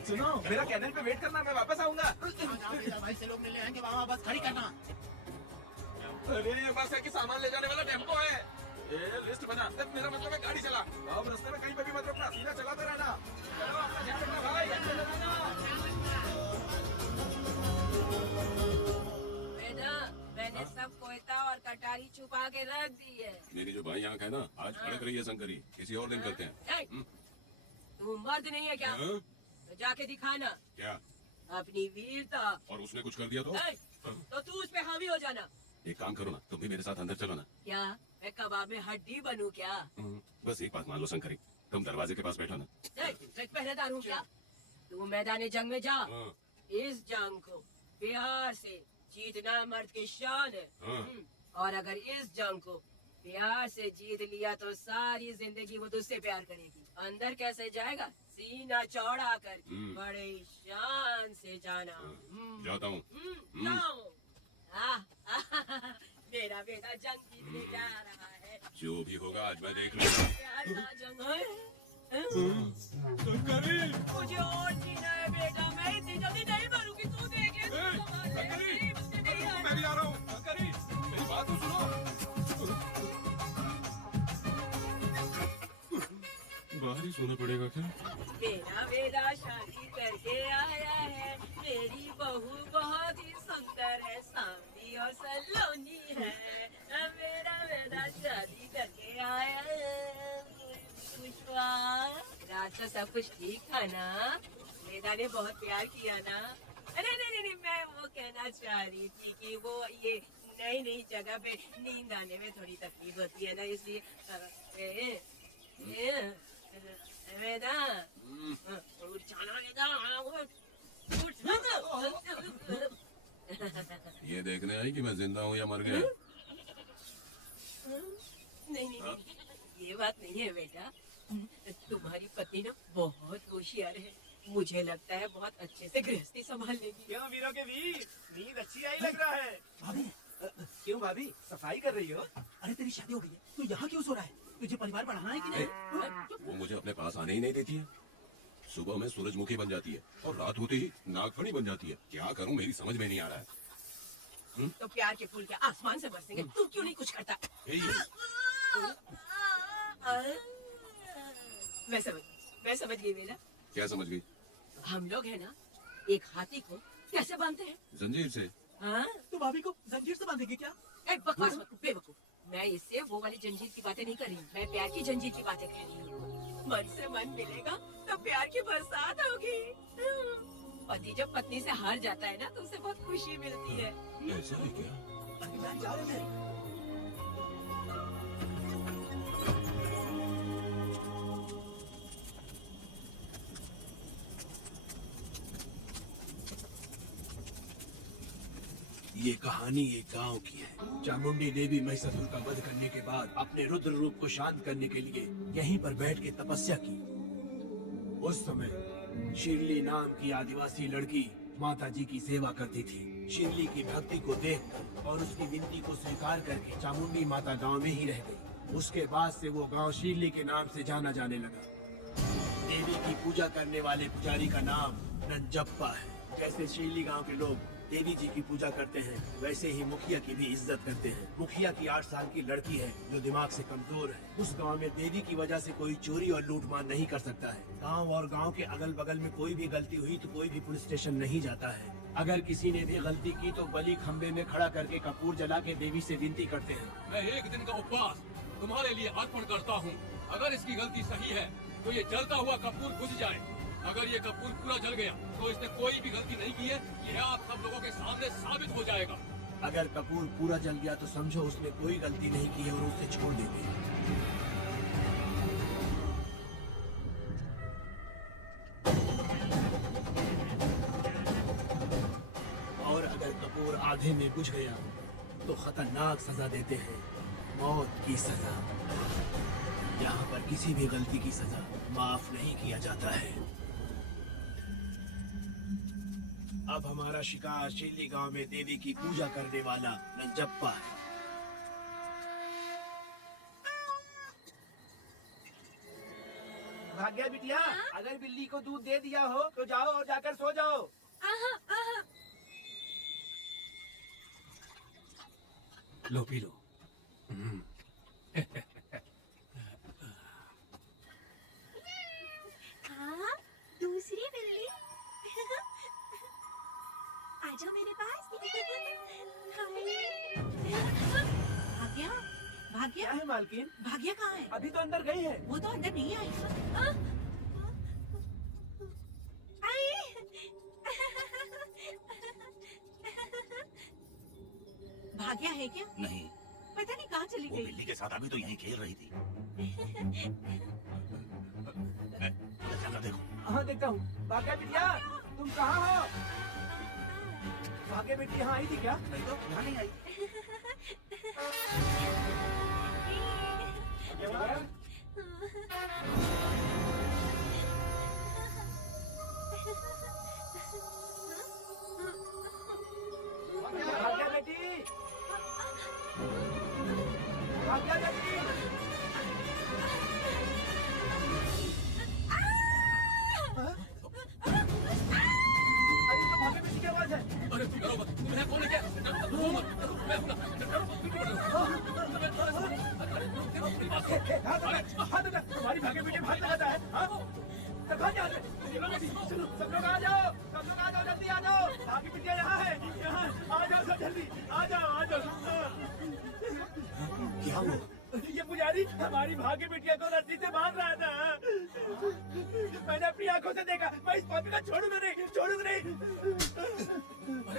सुनो, मेरा कैनल पे वेट करना, मैं वापस आऊंगा। भाई से लोग मिलने आएंगे, वहाँ बस खड़ी करना। अरे ये बस है कि सामान ले जाने वाला टेम्पो है। ये लिस्ट बना, मेरा मतलब है गाड़ी चला। अब रास्ते में कहीं पे भी मत रुकना, सीधा चलाते रहना। चलो अपना ध्यान रखना भाई, अच्छे से रहना। मैंने सब कोयता और कटारी छुपा के रख दी है। मेरी जो भाई आंख है ना, आज फड़क रही है शंकरी। किसी और दिन करते हैं। तू मर्द नहीं है क्या? हाँ? तो जाके दिखाना क्या? अपनी वीरता। और उसने कुछ कर दिया तो? तो तू उस पे हावी हो जाना। एक काम करो ना, तुम भी मेरे साथ अंदर चलो ना। क्या मैं कबाब में हड्डी बनूं क्या? बस एक बात मान लो शंकरी, तुम दरवाजे के पास बैठो ना। मैं पहरेदार हूँ क्या? तू मैदान जंग में जा। इस जंग को प्यार से जीतना मर्द की शान है। और अगर इस जंग को प्यार से जीत लिया तो सारी जिंदगी वो तुझसे प्यार करेगी। अंदर कैसे जाएगा? सीना चौड़ा कर बड़े शान से जाना। जाता हूँ। मेरा बेटा जंग जीतने जा रहा है। जो भी होगा आज मैं देख लूंगा। प्यार का जंग है। मुझे और जीना है बेटा, मैं इतनी जल्दी नहीं मरूंगी। तू देखे मैं भी आ रहा हूँ। शंकरी, मेरी बात तो सुनो। बाहर ही सोना पड़ेगा क्या? मेरा बेटा शादी करके आया है। मेरी बहू बहुत ही सुंदर है, सांवली और सलोनी है। मेरा बेटा शादी करके आया है। पुष्पा, रात को सब कुछ ठीक था ना? बेटा ने बहुत प्यार किया ना? अरे नहीं, मैं वो कहना चाह रही थी कि वो ये नई नई जगह पे नींद आने में थोड़ी तकलीफ होती है ना, इसलिए वेदा उठ जाना, वेदा ये देखने आई कि मैं जिंदा हूँ या मर गया? नहीं, ये बात नहीं है बेटा। तुम्हारी पत्नी ना बहुत होशियार है, मुझे लगता है बहुत अच्छे से गृहस्थी संभाल लेगी। क्यों वीरों के वीर, नींद अच्छी आई लग रहा है। भाभी, क्यों भाभी सफाई कर रही हो? अरे तेरी शादी हो गई है, तू यहाँ क्यों सो रहा है? तुझे परिवार बढ़ाना है कि नहीं? वो मुझे अपने पास आने ही नहीं देती है। सुबह में सूरजमुखी बन जाती है और रात होते ही नागफनी बन जाती है। क्या करूं, मेरी समझ में नहीं आ रहा है। तो प्यार के फूल क्या आसमान से बरसेंगे? तू क्यों नहीं कुछ करता? मैं समझ गई बेटा। क्या समझ गई? हम लोग है ना, एक हाथी को कैसे बांधते हैं? जंजीर से। हाँ? तो भाभी को जंजीर से बांधेगी क्या? बकवास मत, बेवकूफ। मैं इससे वो वाली जंजीर की बातें नहीं कर रही हूँ, मैं प्यार की जंजीर की बातें कह रही हूँ। मन से मन मिलेगा तो प्यार की बरसात होगी। पति जब पत्नी से हार जाता है ना तो उसे बहुत खुशी मिलती है। ऐसा है क्या? अभी मैं जा रहे हैं। ये कहानी एक गांव की है। चामुंडी देवी महिषासुर का वध करने के बाद अपने रुद्र रूप को शांत करने के लिए यहीं पर बैठ के तपस्या की। उस समय शिरली नाम की आदिवासी लड़की माता जी की सेवा करती थी। शिरली की भक्ति को देखकर और उसकी विनती को स्वीकार करके चामुंडी माता गांव में ही रह गई। उसके बाद से वो गांव शिरली के नाम से जाना जाने लगा। देवी की पूजा करने वाले पुजारी का नाम नंजप्पा है। जैसे शेली गांव के लोग देवी जी की पूजा करते हैं, वैसे ही मुखिया की भी इज्जत करते हैं। मुखिया की 8 साल की लड़की है जो दिमाग से कमजोर है। उस गांव में देवी की वजह से कोई चोरी और लूटमार नहीं कर सकता है। गांव और गांव के अगल बगल में कोई भी गलती हुई तो कोई भी पुलिस स्टेशन नहीं जाता है। अगर किसी ने भी गलती की तो बलि खंबे में खड़ा करके कपूर जला के देवी से विनती करते हैं। मैं 1 दिन का उपवास तुम्हारे लिए अर्पण करता हूँ। अगर इसकी गलती सही है तो ये जलता हुआ कपूर बुझ जाए। अगर ये कपूर पूरा जल गया तो इसने कोई भी गलती नहीं की है, यह आप सब लोगों के सामने साबित हो जाएगा। अगर कपूर पूरा जल गया तो समझो उसने कोई गलती नहीं की है और उसे छोड़ देंगे। और अगर कपूर आधे में बुझ गया तो खतरनाक सजा देते हैं, मौत की सजा। यहाँ पर किसी भी गलती की सजा माफ नहीं किया जाता है। अब हमारा शिकार शेली गांव में देवी की पूजा करने वाला नंजप्पा है। भाग्या बिटिया, अगर बिल्ली को दूध दे दिया हो तो जाओ और जाकर सो जाओ। लो पी लो। हाँ, दूसरी बिल्ली। आजा मेरे पास। भाग्या, भाग्या क्या है मालकिन? भाग्या कहाँ है? अभी तो अंदर गई है। वो तो अंदर नहीं आई। भाग्या है क्या? नहीं, पता नहीं कहाँ चली वो गई। बिल्ली के साथ अभी तो यहीं खेल रही थी। जरा देखो। हाँ देखता हूँ। भाग्या बिटिया, तुम कहाँ हो? भाग्या बेटी यहाँ आई थी क्या? नहीं तो यहाँ नहीं आई। भाग्या बेटी, भाग्या बेटी। अरे तो भाग्या बेटी की आवाज है। अरे डरो मत, तुम्हें कौन है क्या? डरो मत, मैं हूं ना। हाथ उठा, तुम्हारी भाग्य बेटी हाथ लगाता है। सब लोग आ जाओ, सब लोग आ जाओ, जल्दी आ जाओ। भाग्य बिटिया यहाँ है, यहाँ आ जाओ सब जल्दी, आ जाओ, आ जाओ। क्या हुआ? ये पुजारी हमारी भाग्य बिटिया को रस्सी से बांध रहा था। मैंने अपनी आंखों से देखा। मैं इस पापी को छोड़ूंगा नहीं, छोड़ूंगा नहीं।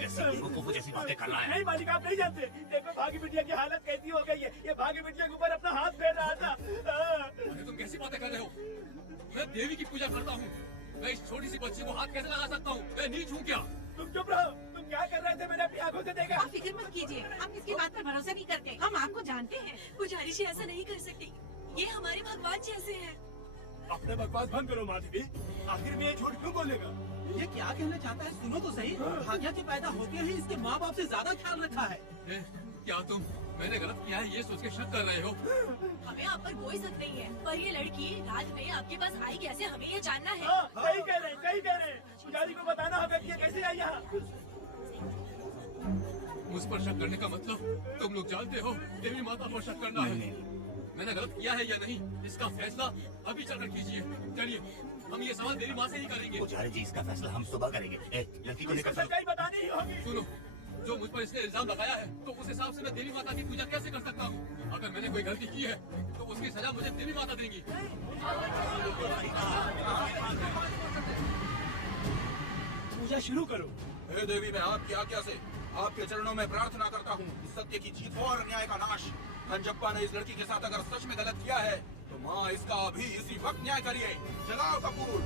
ऐसी बेवकूफों जैसी बातें कर रहा है। नहीं मालिक, आप नहीं जानते। देखो भाग्य बिटिया की हालत कैसी हो गई है। ये भाग्य बिटिया के ऊपर अपना हाथ फेर रहा था। अरे तुम कैसी बातें कर रहे हो? मैं देवी की पूजा करता हूँ। मैं इस छोटी सी बच्ची को हाथ कैसे लगा सकता हूँ? मैं नीच हूँ क्या? तुम चुप रहो। तुम क्या कर रहे थे? मैंने अपनी आंखों से देखा। आप फिक्र मत कीजिए, हम इसकी बात पर भरोसा नहीं करते। हम आपको जानते हैं। पुजारी जी ऐसा नहीं कर सकती, ये हमारे भगवान जैसे हैं। अपने बकवास बंद करो माधवी। आखिर में ये झूठ क्यों बोलेगा? ये क्या कहना चाहता है? सुनो तो सही। भाग्या के पैदा होते ही इसके माँ बाप से ज्यादा ख्याल रखा है। क्या तुम मैंने गलत किया है ये सोच के शक कर रहे हो? हमें आप पर कोई शक नहीं है, पर ये लड़की रात में आपके पास आई कैसे, हमें ये जानना है। सही कह रहे, सही कह रहे। पुजारी को बताना होगा कि ये कैसे आई यहाँ। मुझ पर शक करने का मतलब तुम लोग जानते हो देवी माता पर शक करना है। मैंने गलत किया है या नहीं, इसका फैसला अभी चलकर कीजिए। चलिए हम ये सवाल देवी माँ से ही करेंगे। पुजारी जी, इसका फैसला हम सुबह करेंगे। लड़की को लेकर सच्चाई बतानी ही होगी। सुनो, जो मुझ पर इसने इल्जाम लगाया है तो उस हिसाब से मैं देवी माता की पूजा कैसे कर सकता हूँ? अगर मैंने कोई गलती की है तो उसकी सजा मुझे देवी माता देंगी। पूजा शुरू करो। हे देवी, मैं आपकी आज्ञा से आपके चरणों में प्रार्थना करता हूँ कि सत्य की जीत हो और अन्याय का नाश। नंजप्पा ने इस लड़की के साथ अगर सच में गलत किया है तो माँ इसका अभी इसी वक्त न्याय करिए। जलाओ कपूर।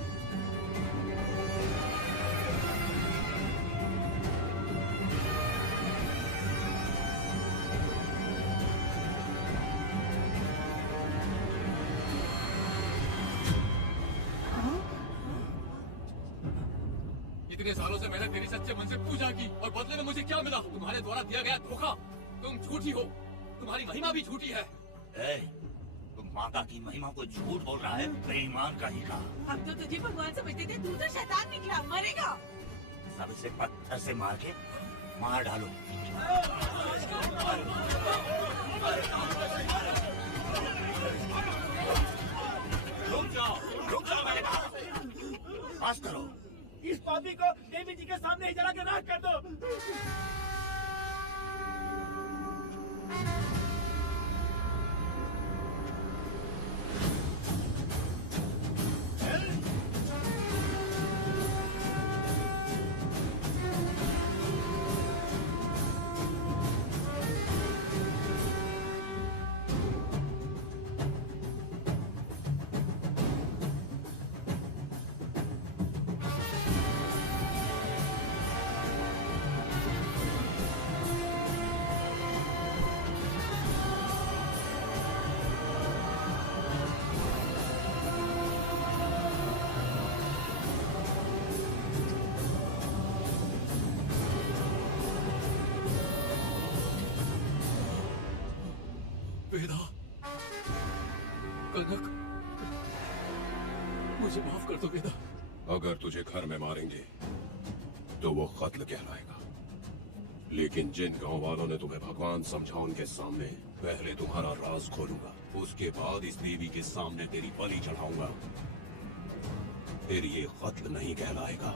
इतने सालों से मैंने तेरी सच्चे मन से पूजा की और बदले में मुझे क्या मिला? तुम्हारे द्वारा दिया गया धोखा। तुम झूठी हो, तुम्हारी महिमा भी झूठी है। तुम माता की महिमा को झूठ बोल रहा है, बेईमान का ही कहा। हम तो तुझे भगवान समझते थे, तू तो शैतान निकला, मरेगा। सब इसे पत्थर से मार के मार डालो। रुक जाओ मैंने कहा। बस करो। इस पापी को देवी जी के सामने ही जला के राख कर दो। वेदा, कनक, मुझे माफ कर दो वेदा। अगर तुझे घर में मारेंगे तो वो कत्ल कहलाएगा, लेकिन जिन गांव वालों ने तुम्हें भगवान समझा उनके सामने पहले तुम्हारा राज खोलूंगा, उसके बाद इस देवी के सामने तेरी बलि चढ़ाऊंगा, फिर ये कत्ल नहीं कहलाएगा।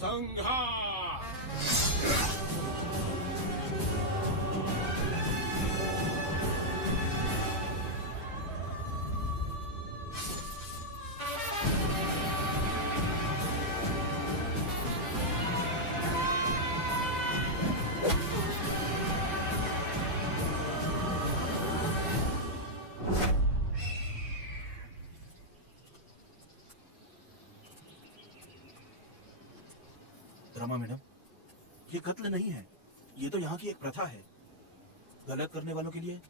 संहार! रमा मैडम, ये कत्ल नहीं है, ये तो यहाँ की एक प्रथा है। गलत करने वालों के लिए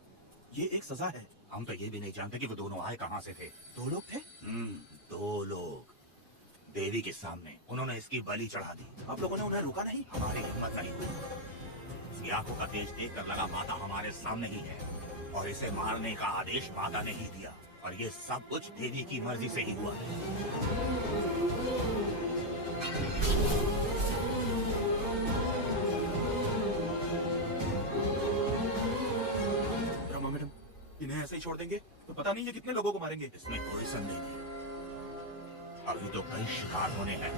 ये एक सजा है। हम तो ये भी नहीं जानते कि वो दोनों आए कहाँ से थे। 2 लोग थे? 2 लोग देवी के सामने, उन्होंने इसकी बलि चढ़ा दी। आप लोगों ने उन्हें रोका नहीं? हमारी हिम्मत नहीं हुई। इसकी आंखों का तेज देखकर लगा माता हमारे सामने ही है, और इसे मारने का आदेश माता ने ही दिया, और ये सब कुछ देवी की मर्जी से ही हुआ है। रमा मैडम, इन्हें ऐसे ही छोड़ देंगे तो पता नहीं ये कितने लोगों को मारेंगे। इसमें कोई संदेह नहीं, अभी तो कई शिकार होने हैं।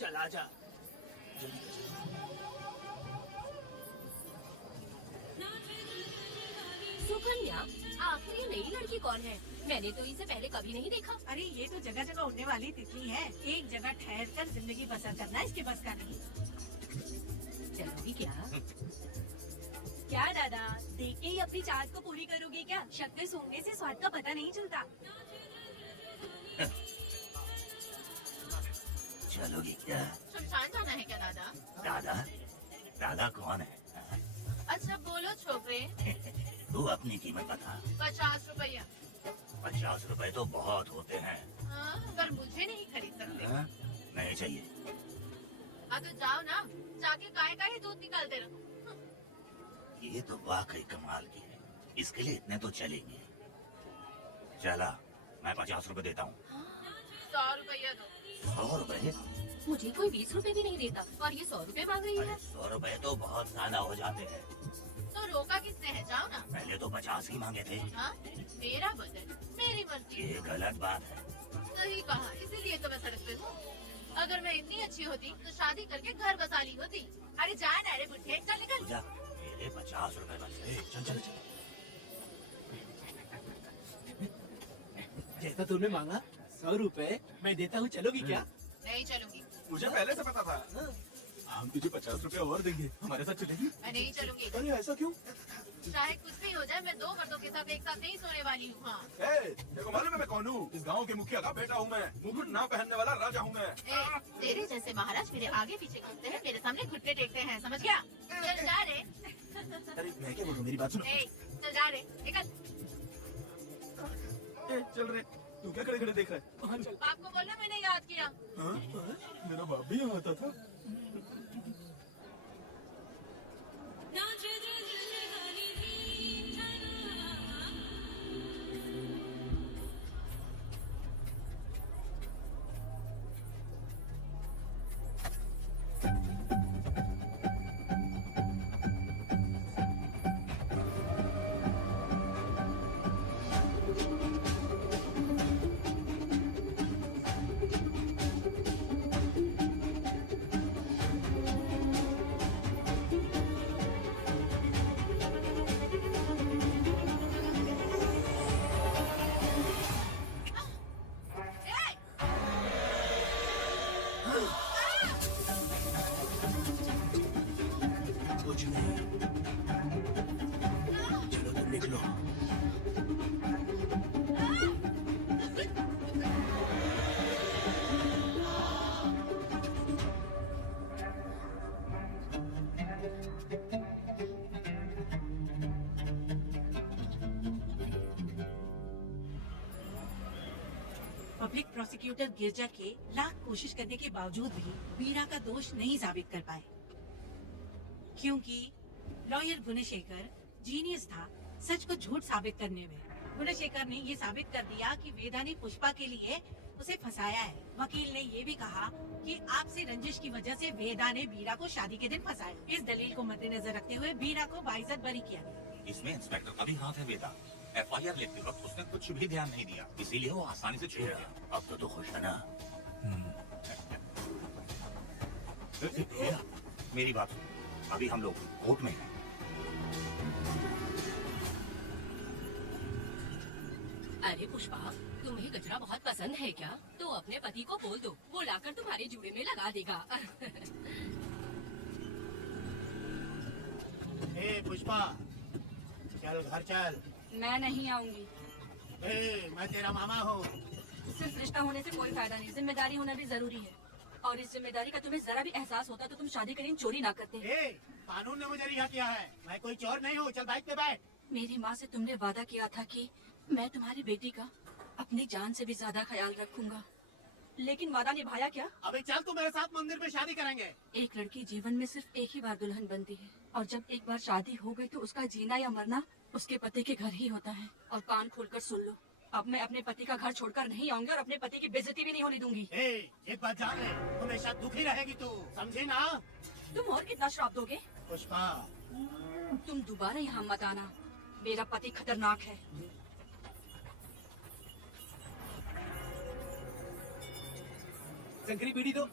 चला जा। सुकन्या, आखिर ये नई लड़की कौन है? मैंने तो इसे पहले कभी नहीं देखा। अरे ये तो जगह जगह उड़ने वाली तितली है, एक जगह ठहर कर जिंदगी बसर करना इसके बस का नहीं। चलोगी क्या? क्या दादा, देख के ही अपनी चाहत को पूरी करोगे क्या? शक्कर सूंघने से स्वाद का पता नहीं चलता। चलोगी क्या? शमशान जाना है क्या दादा? दादा? दादा कौन है? अच्छा बोलो छोकरे। तू अपनी कीमत बता। 50 रुपया। 50 रुपए तो बहुत होते हैं। हाँ, अगर मुझे नहीं खरीद सकते। हाँ? नहीं चाहिए। हाँ तो जाओ ना, जाके गाय का ही दूध निकालते रहो। ये तो वाकई कमाल की है, इसके लिए इतने तो चलेंगे। चला, मैं 50 रुपए देता हूँ। 100 रुपया दो। 100 रुपए? मुझे कोई 20 रुपए भी नहीं देता, और ये 100 रुपए मांग रही है। 100 रुपए तो बहुत ज्यादा हो जाते हैं। तो रोका किसने है? जाओ ना। पहले तो 50 ही मांगे थे। हाँ? मेरा बजट, मेरी मर्जी। ये गलत बात है। सही कहा, इसीलिए तो मैं सड़क पे हूँ। अगर मैं इतनी अच्छी होती तो शादी करके घर बसा ली होती। अरे जा ना रे बुढ़े, चल निकल। पूजा मेरे 50 रुपए बचे। चल चल चल। जैसा तुमने मांगा 100 रुपए मैं देता हूँ, चलोगी क्या? नहीं चलूंगी। मुझे पहले से पता था। हम तुझे 50 रुपए और देंगे, हमारे साथ चलेगी? मैं नहीं चलूंगी। अरे ऐसा क्यों? चाहे कुछ भी हो जाए, मैं 2 मर्दों के साथ एक साथ नहीं सोने वाली हूँ। हाँ। देखो मालूम है मैं कौन हूँ? इस गांव के मुखिया का बेटा हूँ मैं। मुकुट ना पहनने वाला राजा हूँ मैं। तेरे जैसे महाराज मेरे आगे पीछे घूमते हैं, मेरे सामने घुटने टेकते हैं, समझ गया? चल जा रे। अरे मैं क्या बोलूँ, मेरी बात सुनो। चल जा रे, निकल। चल रे, तू क्या खड़े खड़े देख रहा है? आपको बोलना मैंने याद किया। हाँ? मेरा बाप भी यहाँ आता था। कुछ नहीं, चलो तुम निकलो। पब्लिक प्रोसिक्यूटर गिरजा के लाख कोशिश करने के बावजूद भी वीरा का दोष नहीं साबित कर पाए, क्योंकि लॉयर गुणशेखर जीनियस था सच को झूठ साबित करने में। गुणशेखर ने ये साबित कर दिया कि वेदा ने पुष्पा के लिए उसे फंसाया है। वकील ने ये भी कहा कि आपसे रंजिश की वजह से वेदा ने वीरा को शादी के दिन फंसाया। इस दलील को मद्देनजर रखते हुए वीरा को बाइज्जत बरी किया गया। इसमें इंस्पेक्टर का भी हाथ है वेदा। FIR लिखते वक्त उसने कुछ भी ध्यान नहीं दिया, इसीलिए वो आसानी से छूट गया। अब तो खुश है ना? मेरी बात सुनो, अभी हम लोग कोर्ट में हैं। अरे पुष्पा, तुम्हें गजरा बहुत पसंद है क्या? तो अपने पति को बोल दो, वो लाकर तुम्हारे जूड़े में लगा देगा। ए पुष्पा, चल घर चल। मैं नहीं आऊंगी। मैं तेरा मामा हूँ। सिर्फ रिश्ता होने से कोई फायदा नहीं, जिम्मेदारी होना भी जरूरी है। और इस जिम्मेदारी का तुम्हें जरा भी एहसास होता तो तुम शादी के दिन चोरी ना करते। कानून ने मुझे रिहा किया है, मैं कोई चोर नहीं हूँ। चल बाइक पे बैठ। मेरी माँ से तुमने वादा किया था कि मैं तुम्हारी बेटी का अपनी जान से भी ज्यादा ख्याल रखूंगा, लेकिन वादा निभाया क्या? अबे चल, तू मेरे साथ मंदिर पे शादी करेंगे। एक लड़की जीवन में सिर्फ एक ही बार दुल्हन बनती है, और जब एक बार शादी हो गई तो उसका जीना या मरना उसके पति के घर ही होता है। और कान खोलकर सुन लो, अब मैं अपने पति का घर छोड़कर नहीं आऊंगी और अपने पति की बेइज्जती भी नहीं होने दूंगी। एक बात जान ले, हमेशा दुखी रहेगी तू, समझी ना? तुम और कितना श्राप दोगे? पुष्पा, तुम दोबारा यहाँ मत आना, मेरा पति खतरनाक है। शंकरी बीड़ी दो।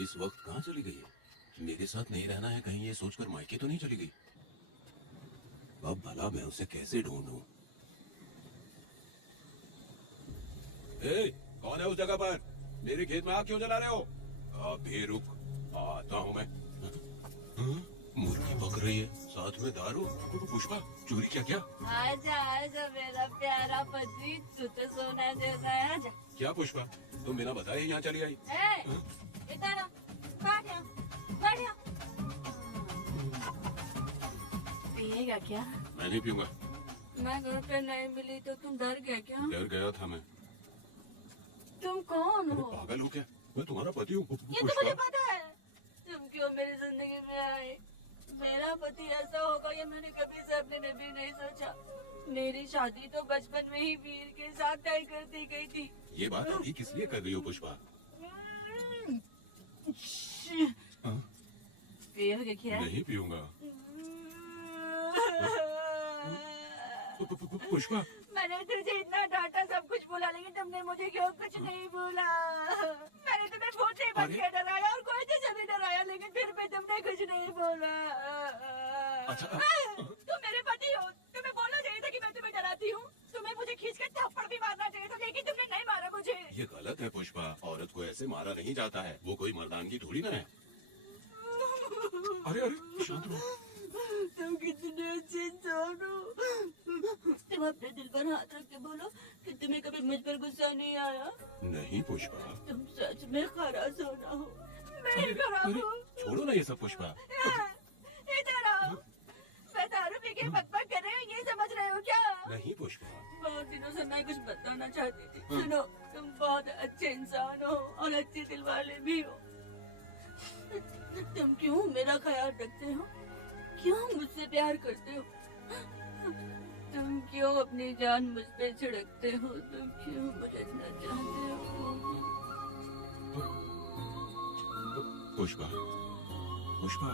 इस वक्त कहाँ चली गई है? मेरे साथ नहीं रहना है कहीं ये सोचकर मायके तो नहीं चली गई? अब भला मैं उसे कैसे ढूंढूं? कौन है उस जगह पर? मेरे खेत में आग क्यों जला रहे हो? अभी रुक, आता हूँ मैं। मुर्गी पक रही है, साथ में दारू। पुष्पा, चोरी क्या? क्या आजा आजा मेरा प्यारा पति, तू तो सोना जैसा है। आजा। क्या पुष्पा, तुम बिना बताए यहाँ चली आई? इधर आ, बैठ यहाँ, बैठ यहाँ। पिएगा क्या? मैं नहीं पीऊंगा। मैं घर पे नहीं मिली तो तुम डर गया क्या? डर गया था मैं। तुम कौन हो? पागल हो क्या? मैं तुम्हारा पति हूँ ये तो मुझे पता है। तुम क्यों मेरी जिंदगी में आए? मेरा पति ऐसा होगा ये मैंने कभी सपने में भी नहीं सोचा। मेरी शादी तो बचपन में ही वीर के साथ तय कर दी गई थी। ये बात अभी किस लिए कर रही हो पुष्पा? पियोगे क्या? नहीं पीऊंगा। पुष्पा, मैंने तुझे इतना डांटा, सब कुछ बोला, लेकिन तुमने मुझे क्यों कुछ नहीं बोला? मैंने तुम्हें भूत से बच के डराया और कोई से भी डराया, लेकिन फिर भी तुमने कुछ नहीं बोला। तुम मेरे पति हो, तुम्हें बोलना चाहिए था कि मैं तुम्हें डराती हूँ। तुम्हें मुझे खींच के थप्पड़ भी मारना चाहिए था, लेकिन तुमने नहीं मारा मुझे। ये गलत है पुष्पा, औरत को ऐसे मारा नहीं जाता है, वो कोई मर्दानगी थोड़ी ना है। अरे अरे शांत रहो। तुम कितने अच्छे इंसान हो। तुम अपने दिल पर हाथ रख के बोलो कि तुम्हें कभी मुझ पर गुस्सा नहीं आया। नहीं पुष्पा, तुम सच में खरास होना हो। मैं खराब हूँ। छोड़ो ना ये सब पुष्पा। इधर आओ। मैं दारू पी के बकबक कर रही हूँ, ये समझ रहे हो क्या? नहीं पुष्पा। बहुत दिनों से मैं कुछ बताना चाहती थी। सुनो, तुम बहुत अच्छे इंसान हो और अच्छे दिल वाले भी हो। तुम क्यों मेरा ख्याल रखते हो? क्यों मुझसे प्यार करते हो? तुम क्यों अपनी जान मुझ पे छिड़कते हो? तुम क्यों मुझे इतना चाहते हो? पुष्पा, पुष्पा,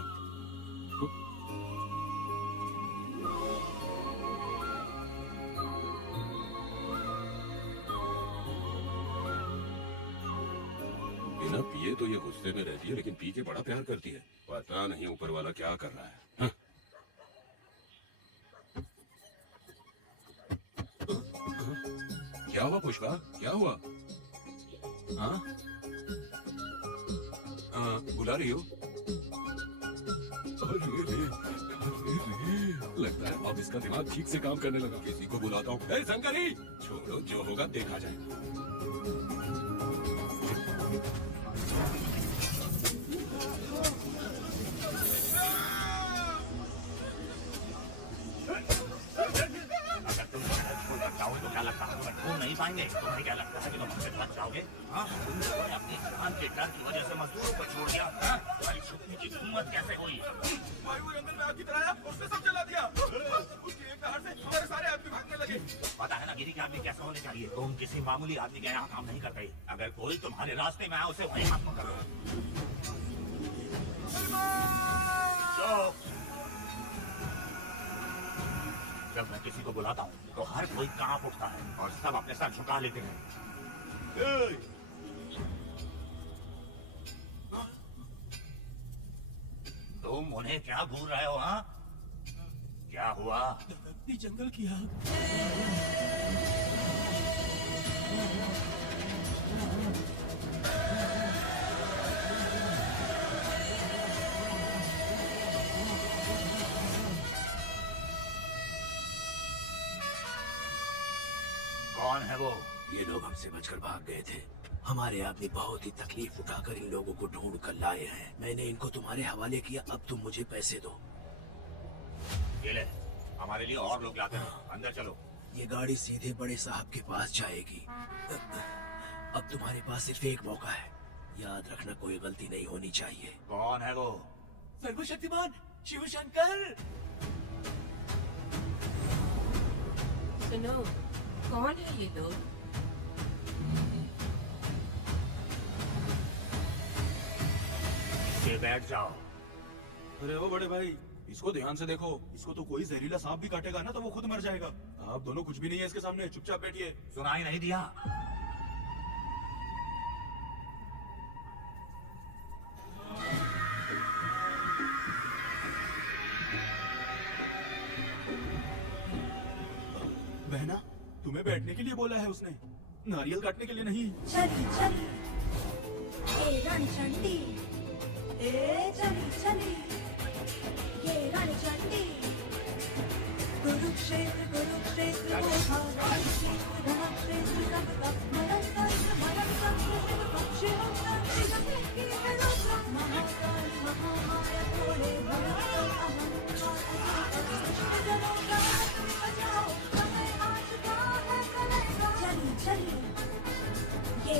बिना पिए तो ये गुस्से में रहती है, लेकिन पी के बड़ा प्यार करती है। पता नहीं ऊपर वाला क्या कर रहा है। हाँ? क्या हुआ पुष्पा, क्या हुआ? हाँ? बुला रही हो? लगता है अब इसका दिमाग ठीक से काम करने लगा। किसी को बुलाता हूँ। शंकरी, छोड़ो, जो होगा देखा जाएगा। नहीं पाएंगे। तुम्हें क्या लगता है कि तुम हमसे बच जाओगे? हाँ? तुमने अपनी जान के डर की वजह से मजदूरों को छोड़ दिया। हाँ? तुम्हारी छुपने की हिम्मत कैसे हुई? मयूर अंदर में आग की तरह आया, उसने सब जला दिया। उसकी एक दहाड़ से हमारे सारे आदमी भागने लगे। पता है ना गिरी के आदमी कैसे होने चाहिए। तुम किसी मामूली आदमी के यहाँ काम नहीं कर रही। अगर कोई तुम्हारे रास्ते में आए उसे वहीं खत्म करो। जब मैं किसी को बुलाता हूँ तो हर कोई कांप उठता है और सब अपने सर झुका लेते हैं। तुम उन्हें क्या घूर रहे हो? हाँ, क्या हुआ? जंगल की आग। कौन है वो? ये लोग हमसे बचकर भाग गए थे। हमारे आदमी बहुत ही तकलीफ उठाकर इन लोगों को ढूंढ कर लाए हैं। मैंने इनको तुम्हारे हवाले किया, अब तुम मुझे पैसे दो। ये ले, हमारे लिए और लोग लाते हैं। अंदर चलो। ये गाड़ी सीधे बड़े साहब के पास जाएगी। अब तुम्हारे पास सिर्फ एक मौका है, याद रखना कोई गलती नहीं होनी चाहिए। कौन है वो? सर्वशक्तिमान शिव शंकर। सुनो, कौन है ये लोग? ये बैठ जाओ। अरे ओ बड़े भाई, इसको ध्यान से देखो। इसको तो कोई जहरीला सांप भी काटेगा ना तो वो खुद मर जाएगा। आप दोनों कुछ भी नहीं है इसके सामने, चुपचाप बैठिए। सुनाई नहीं दिया? बहना, तुम्हें बैठने के लिए बोला है उसने, नारियल काटने के लिए नहीं। चली चली ये रणचंडी, ए चली चली ये रणचंडी। कुरुक्षेत्र कुरुक्षेत्र वो धनुक्षेत्र धनुक्षेत्र सब सब मरंतंत्र मरंतंत्र पक्षियों की है महाकाल महामाया भोले भयंकर अहंकार जनों का बचाओ, समय आज का है कलेगा। चली चली ये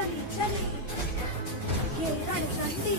चली चली ये रणचंडी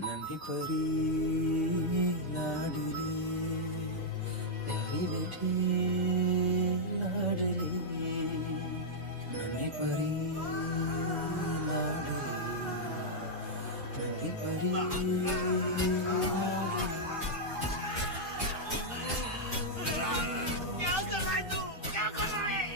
नन्ही परी लाडली प्यारी बेटी लाडली नन्ही परी लाडली नन्ही परी लाडली क्या कर रहा है तू? क्या कर रहा है?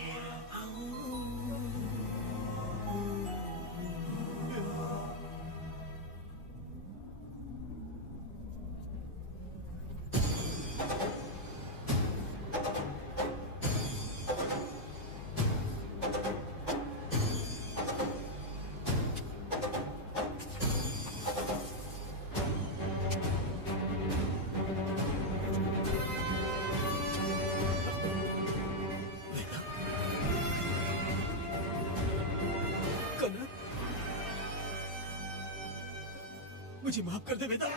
मुझे माफ कर दे बेटा।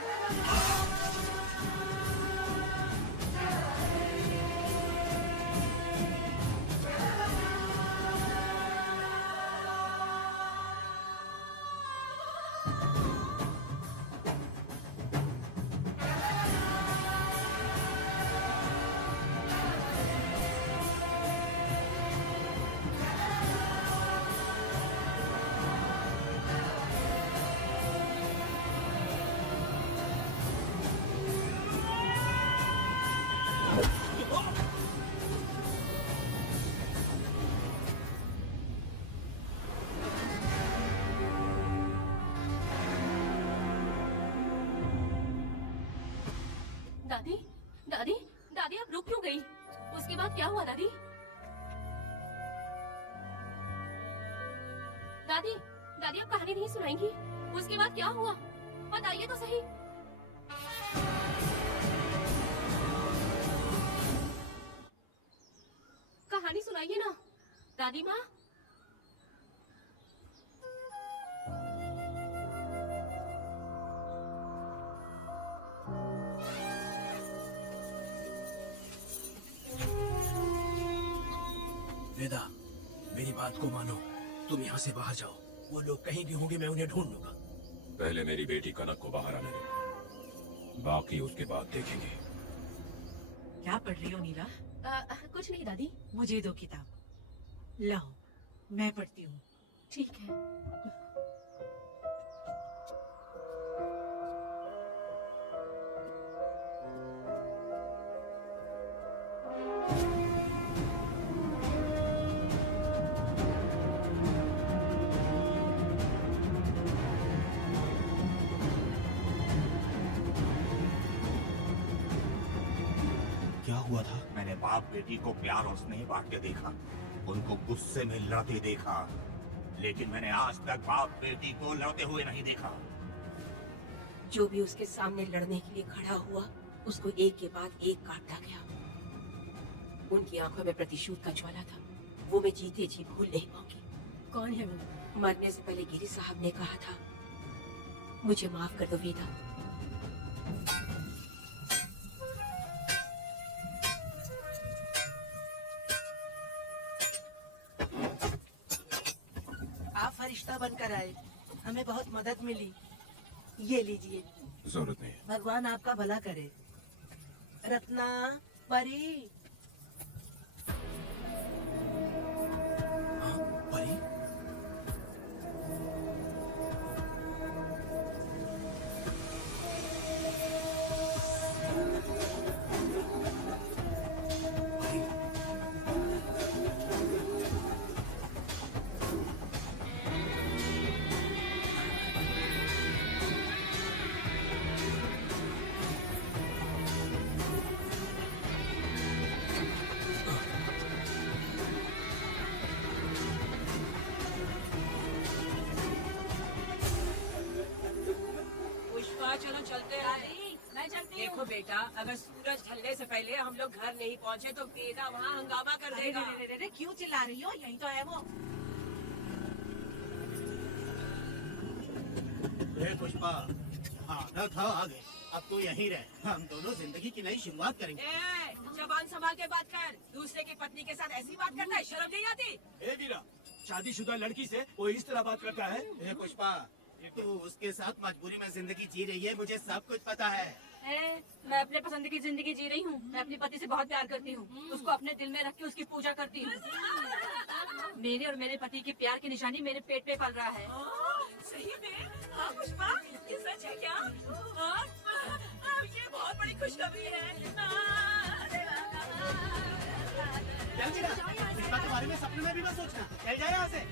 दादी दादी दादी आप रुक क्यों गई? उसके बाद क्या हुआ दादी? दादी दादी आप कहानी नहीं सुनाएंगी? उसके बाद क्या हुआ बताइए तो सही। कहानी सुनाइए ना दादी माँ। वेदा, मेरी बात को मानो, तुम यहाँ से बाहर जाओ। वो लोग कहीं भी होंगे, मैं उन्हें ढूंढ लूंगा। पहले मेरी बेटी कनक को बाहर आने दो, बाकी उसके बाद देखेंगे। क्या पढ़ रही हो नीला? कुछ नहीं दादी। मुझे दो किताब लाओ, मैं पढ़ती हूँ। ठीक है। क्या हुआ था? मैंने बाप बेटी को प्यार और स्नेह बांटते देखा, उनको गुस्से में लड़ते देखा, लेकिन मैंने आज तक बाप बेटी को लड़ते हुए नहीं देखा। जो भी उसके सामने लड़ने के लिए खड़ा हुआ, उसको एक के बाद एक काटता गया। उनकी आंखों में प्रतिशोध का ज्वाला था, वो मैं जीते जी भूल नहीं पाऊंगी। कौन है वो? मरने से पहले गिरी साहब ने कहा था, मुझे माफ कर दो वेदा। दूल्हा बनकर आए। हमें बहुत मदद मिली। ये लीजिए। जरूरत नहीं है। भगवान आपका भला करे। रत्ना, परी। परी? पुष्पा चलो चलते हैं। मैं चलती हूँ। देखो बेटा, अगर सूरज ढलने से पहले हम लोग घर नहीं पहुँचे तो वेदा वहाँ हंगामा कर अरे देगा। रे रे रे रे, क्यों चिल्ला रही हो? यही तो है वो। पुष्पा, आना था आ गए। अब तो यहीं रह। हम दोनों जिंदगी की नई शुरुआत करेंगे। ए, जबान संभाल के बात कर। दूसरे की पत्नी के साथ ऐसी बात करता है, शर्म नहीं आती? ए वीरा, शादीशुदा लड़की से वो इस तरह बात करता है? ए पुष्पा, तू उसके साथ मजबूरी में जिंदगी जी रही है, मुझे सब कुछ पता है। मैं अपने पसंद की जिंदगी जी रही हूँ। मैं अपने पति से बहुत प्यार करती हूँ। उसको अपने दिल में रख के उसकी पूजा करती हूँ। मेरे और मेरे पति के प्यार की निशानी मेरे पेट पे पल रहा है। सही में? हाँ पुष्पा, ये सच है क्या? ये बहुत बड़ी खुशखबरी है। चल वीरा, पुष्पा के बारे में सपने में भी मत सोचना। चल जा यहाँ से।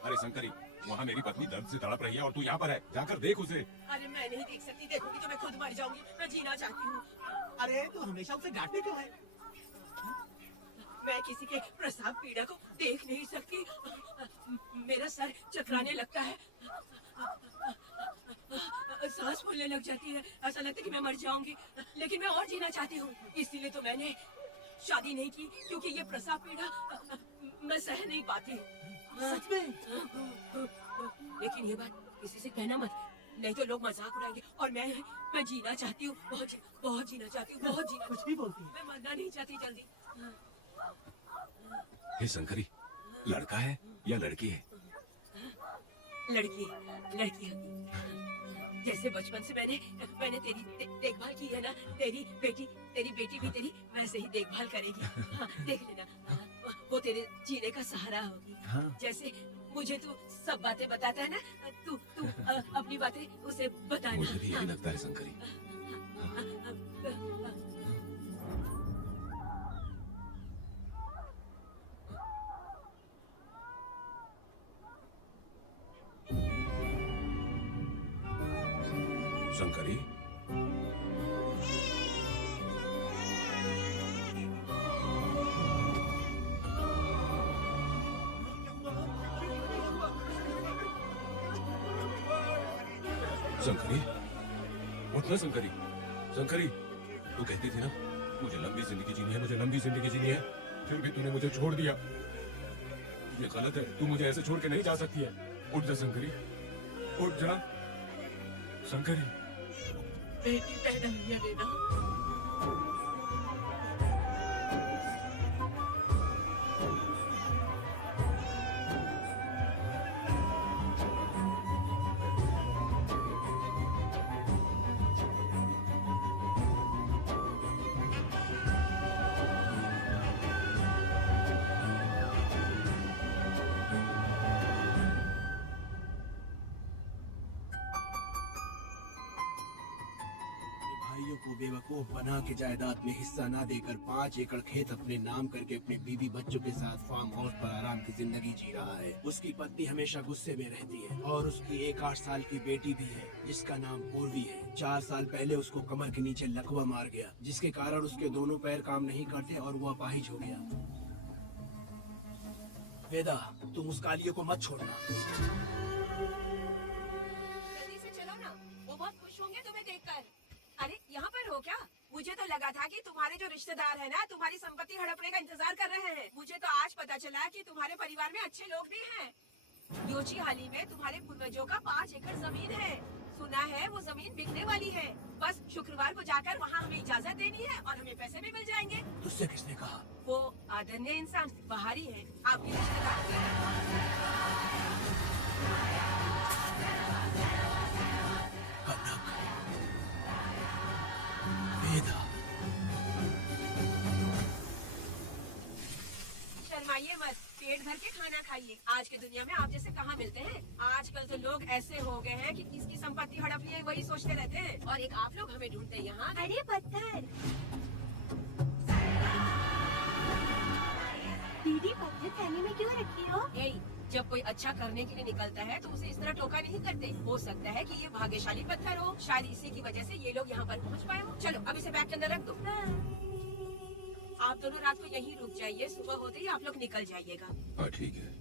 अरे शंकरी, वहाँ मेरी पत्नी दर्द से तड़प रही है और तू यहाँ पर है। जाकर देख उसे। अरे मैं नहीं देख सकती। देखूंगी तो मैं खुद मर जाऊंगी। मैं जीना चाहती हूँ। अरे तू हमेशा उसे डांटती क्यों है? मैं किसी के प्रसाद पीड़ा को देख नहीं सकती। मेरा सर चकराने लगता है। सांस फूलने लग जाती है। ऐसा लगता है कि मैं मर जाऊंगी। लेकिन मैं और जीना चाहती हूँ। इसीलिए तो मैंने शादी नहीं की, क्योंकि ये प्रसाद पीड़ा मैं सह नहीं पाती। सच में? लेकिन ये बात किसी से कहना मत, नहीं तो लोग मजाक उड़ाएंगे। और मैं जीना चाहती हूँ। बहुत जीना चाहती हूँ। बहुत जीना। कुछ भी बोलती है। मैं मरना नहीं चाहती जल्दी। हे शंकरी, लड़का है या लड़की है? लड़की होगी। जैसे बचपन से मैंने तेरी देखभाल की है ना। तेरी बेटी भी तेरी वैसे ही देखभाल करेगी। हाँ, देख लेना। वो तेरे जीने का सहारा होगी। हाँ। जैसे मुझे तू सब बातें बताता है ना, तू अपनी बातें उसे बताना। मुझे भी यही लगता है शंकरी। शंकरी, शंकरी, उठना शंकरी। शंकरी, तू कहती थी ना मुझे लंबी जिंदगी जीनी है, मुझे लंबी जिंदगी जीनी है। फिर भी तूने मुझे छोड़ दिया। ये गलत है। तू मुझे ऐसे छोड़ के नहीं जा सकती है। उठ जा शंकरी, उठ जा शंकरी। बेटी पैदा हुई है बेटा। भाइयों को बेवकूफ बना के जायदाद में हिस्सा ना देकर 5 एकड़ खेत अपने नाम करके अपने बीवी बच्चों के साथ फार्म हाउस पर आराम की जिंदगी जी रहा है। उसकी पत्नी हमेशा गुस्से में रहती है और उसकी एक 8 साल की बेटी भी है जिसका नाम पूर्वी है। 4 साल पहले उसको कमर के नीचे लकवा मार गया, जिसके कारण उसके दोनों पैर काम नहीं करते और वो अपाहिज हो गया। वेदा, तुम उस कालियों को मत छोड़ना। जल्दी से चलो ना, वो बहुत खुश होंगे तुम्हें देखकर। अरे यहाँ पर हो क्या? मुझे तो लगा था कि तुम्हारे जो रिश्तेदार है ना, तुम्हारी संपत्ति हड़पने का इंतजार कर रहे हैं। मुझे तो आज पता चला कि तुम्हारे परिवार में अच्छे लोग भी हैं। योची हाली में तुम्हारे पूर्वजों का 5 एकड़ जमीन है। सुना है वो जमीन बिकने वाली है, बस शुक्रवार को जाकर वहाँ हमें इजाजत देनी है और हमें पैसे भी मिल जाएंगे। तुझसे किसने कहा? वो आदरणीय इंसान बाहरी है, आपके रिश्तेदार। कनक, वेदा, शर्माइए मत, पेट भर के खाना खाइए। आज की दुनिया में आप जैसे कहाँ मिलते हैं? आजकल तो लोग ऐसे हो गए हैं कि किसकी संपत्ति हड़प ली है वही सोचते रहते हैं, और एक आप लोग हमें ढूंढते हैं यहाँ। अरे पत्थर, दीदी पत्थर थैली में क्यों रखी हो? जब कोई अच्छा करने के लिए निकलता है तो उसे इस तरह टोका नहीं करते। हो सकता है कि ये भाग्यशाली पत्थर हो, शायद इसी की वजह से ये लोग यहाँ पर पहुँच पाए हो। चलो अब इसे बैग के अंदर रख दो। आप दोनों रात को यहीं रुक जाइए, सुबह होते ही आप लोग निकल जाइएगा। हाँ ठीक है।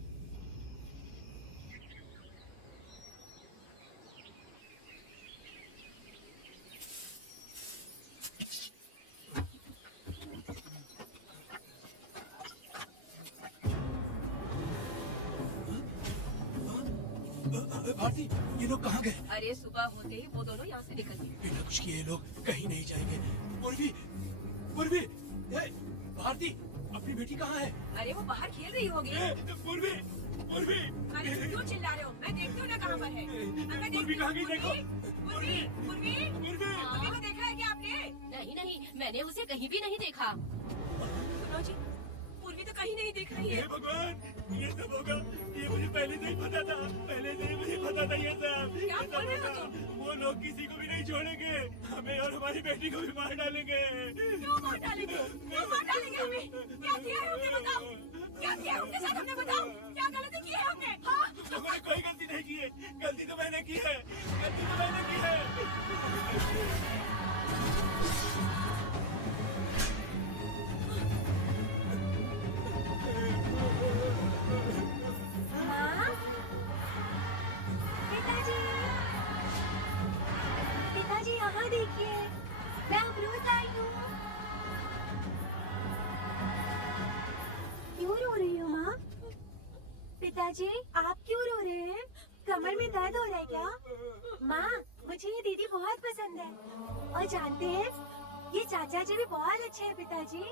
भारती, ये लोग कहाँ गए? अरे सुबह होते ही वो दोनों यहाँ से निकल गए। बिना कुछ किए ये लोग कहीं नहीं जाएंगे। पूर्वी, पूर्वी, भारती, अपनी बेटी कहाँ है? अरे वो बाहर खेल रही होगी। पूर्वी, पूर्वी, अरे क्यों चिल्ला रहे हो? मैं देखती हूँ ना कहाँ पर है। पूर्वी कहाँ गई देखो। पूर्वी, पूर्वी, पूर्वी, अभी को देखा है क्या आपने? नहीं नहीं, मैंने उसे कहीं भी नहीं देखा। सुनो जी, पूर्वी तो कहीं नहीं दिख रही है। हे भगवान, ये सब होगा, ये मुझे पहले से ही पता था। पहले से ही मुझे पता था ये सब। क्या बोल रहे हो तुम? वो लोग किसी को भी नहीं छोड़ेंगे, हमें और हमारी बेटी को भी मार डालेंगे। क्यों मार डालेंगे? क्यों मार डालेंगे हमें? क्या किया है हमने बताओ? क्या किया है उनके साथ हमने बताओ? क्या गलती की है हमने? हाँ? लोगों ने कोई गलती नहीं की है। गलती तो मैंने की है। गलती तो मैंने की है। माँ? पिताजी, पिताजी यहाँ देखिए, मैं अमरूद लाई हूँ। क्यों रो रही हो माँ? पिताजी आप क्यों रो रहे हैं? कमर में दर्द हो रहा है क्या? माँ, मुझे ये दीदी बहुत पसंद है। और जानते हैं, ये चाचा जी भी बहुत अच्छे हैं पिताजी।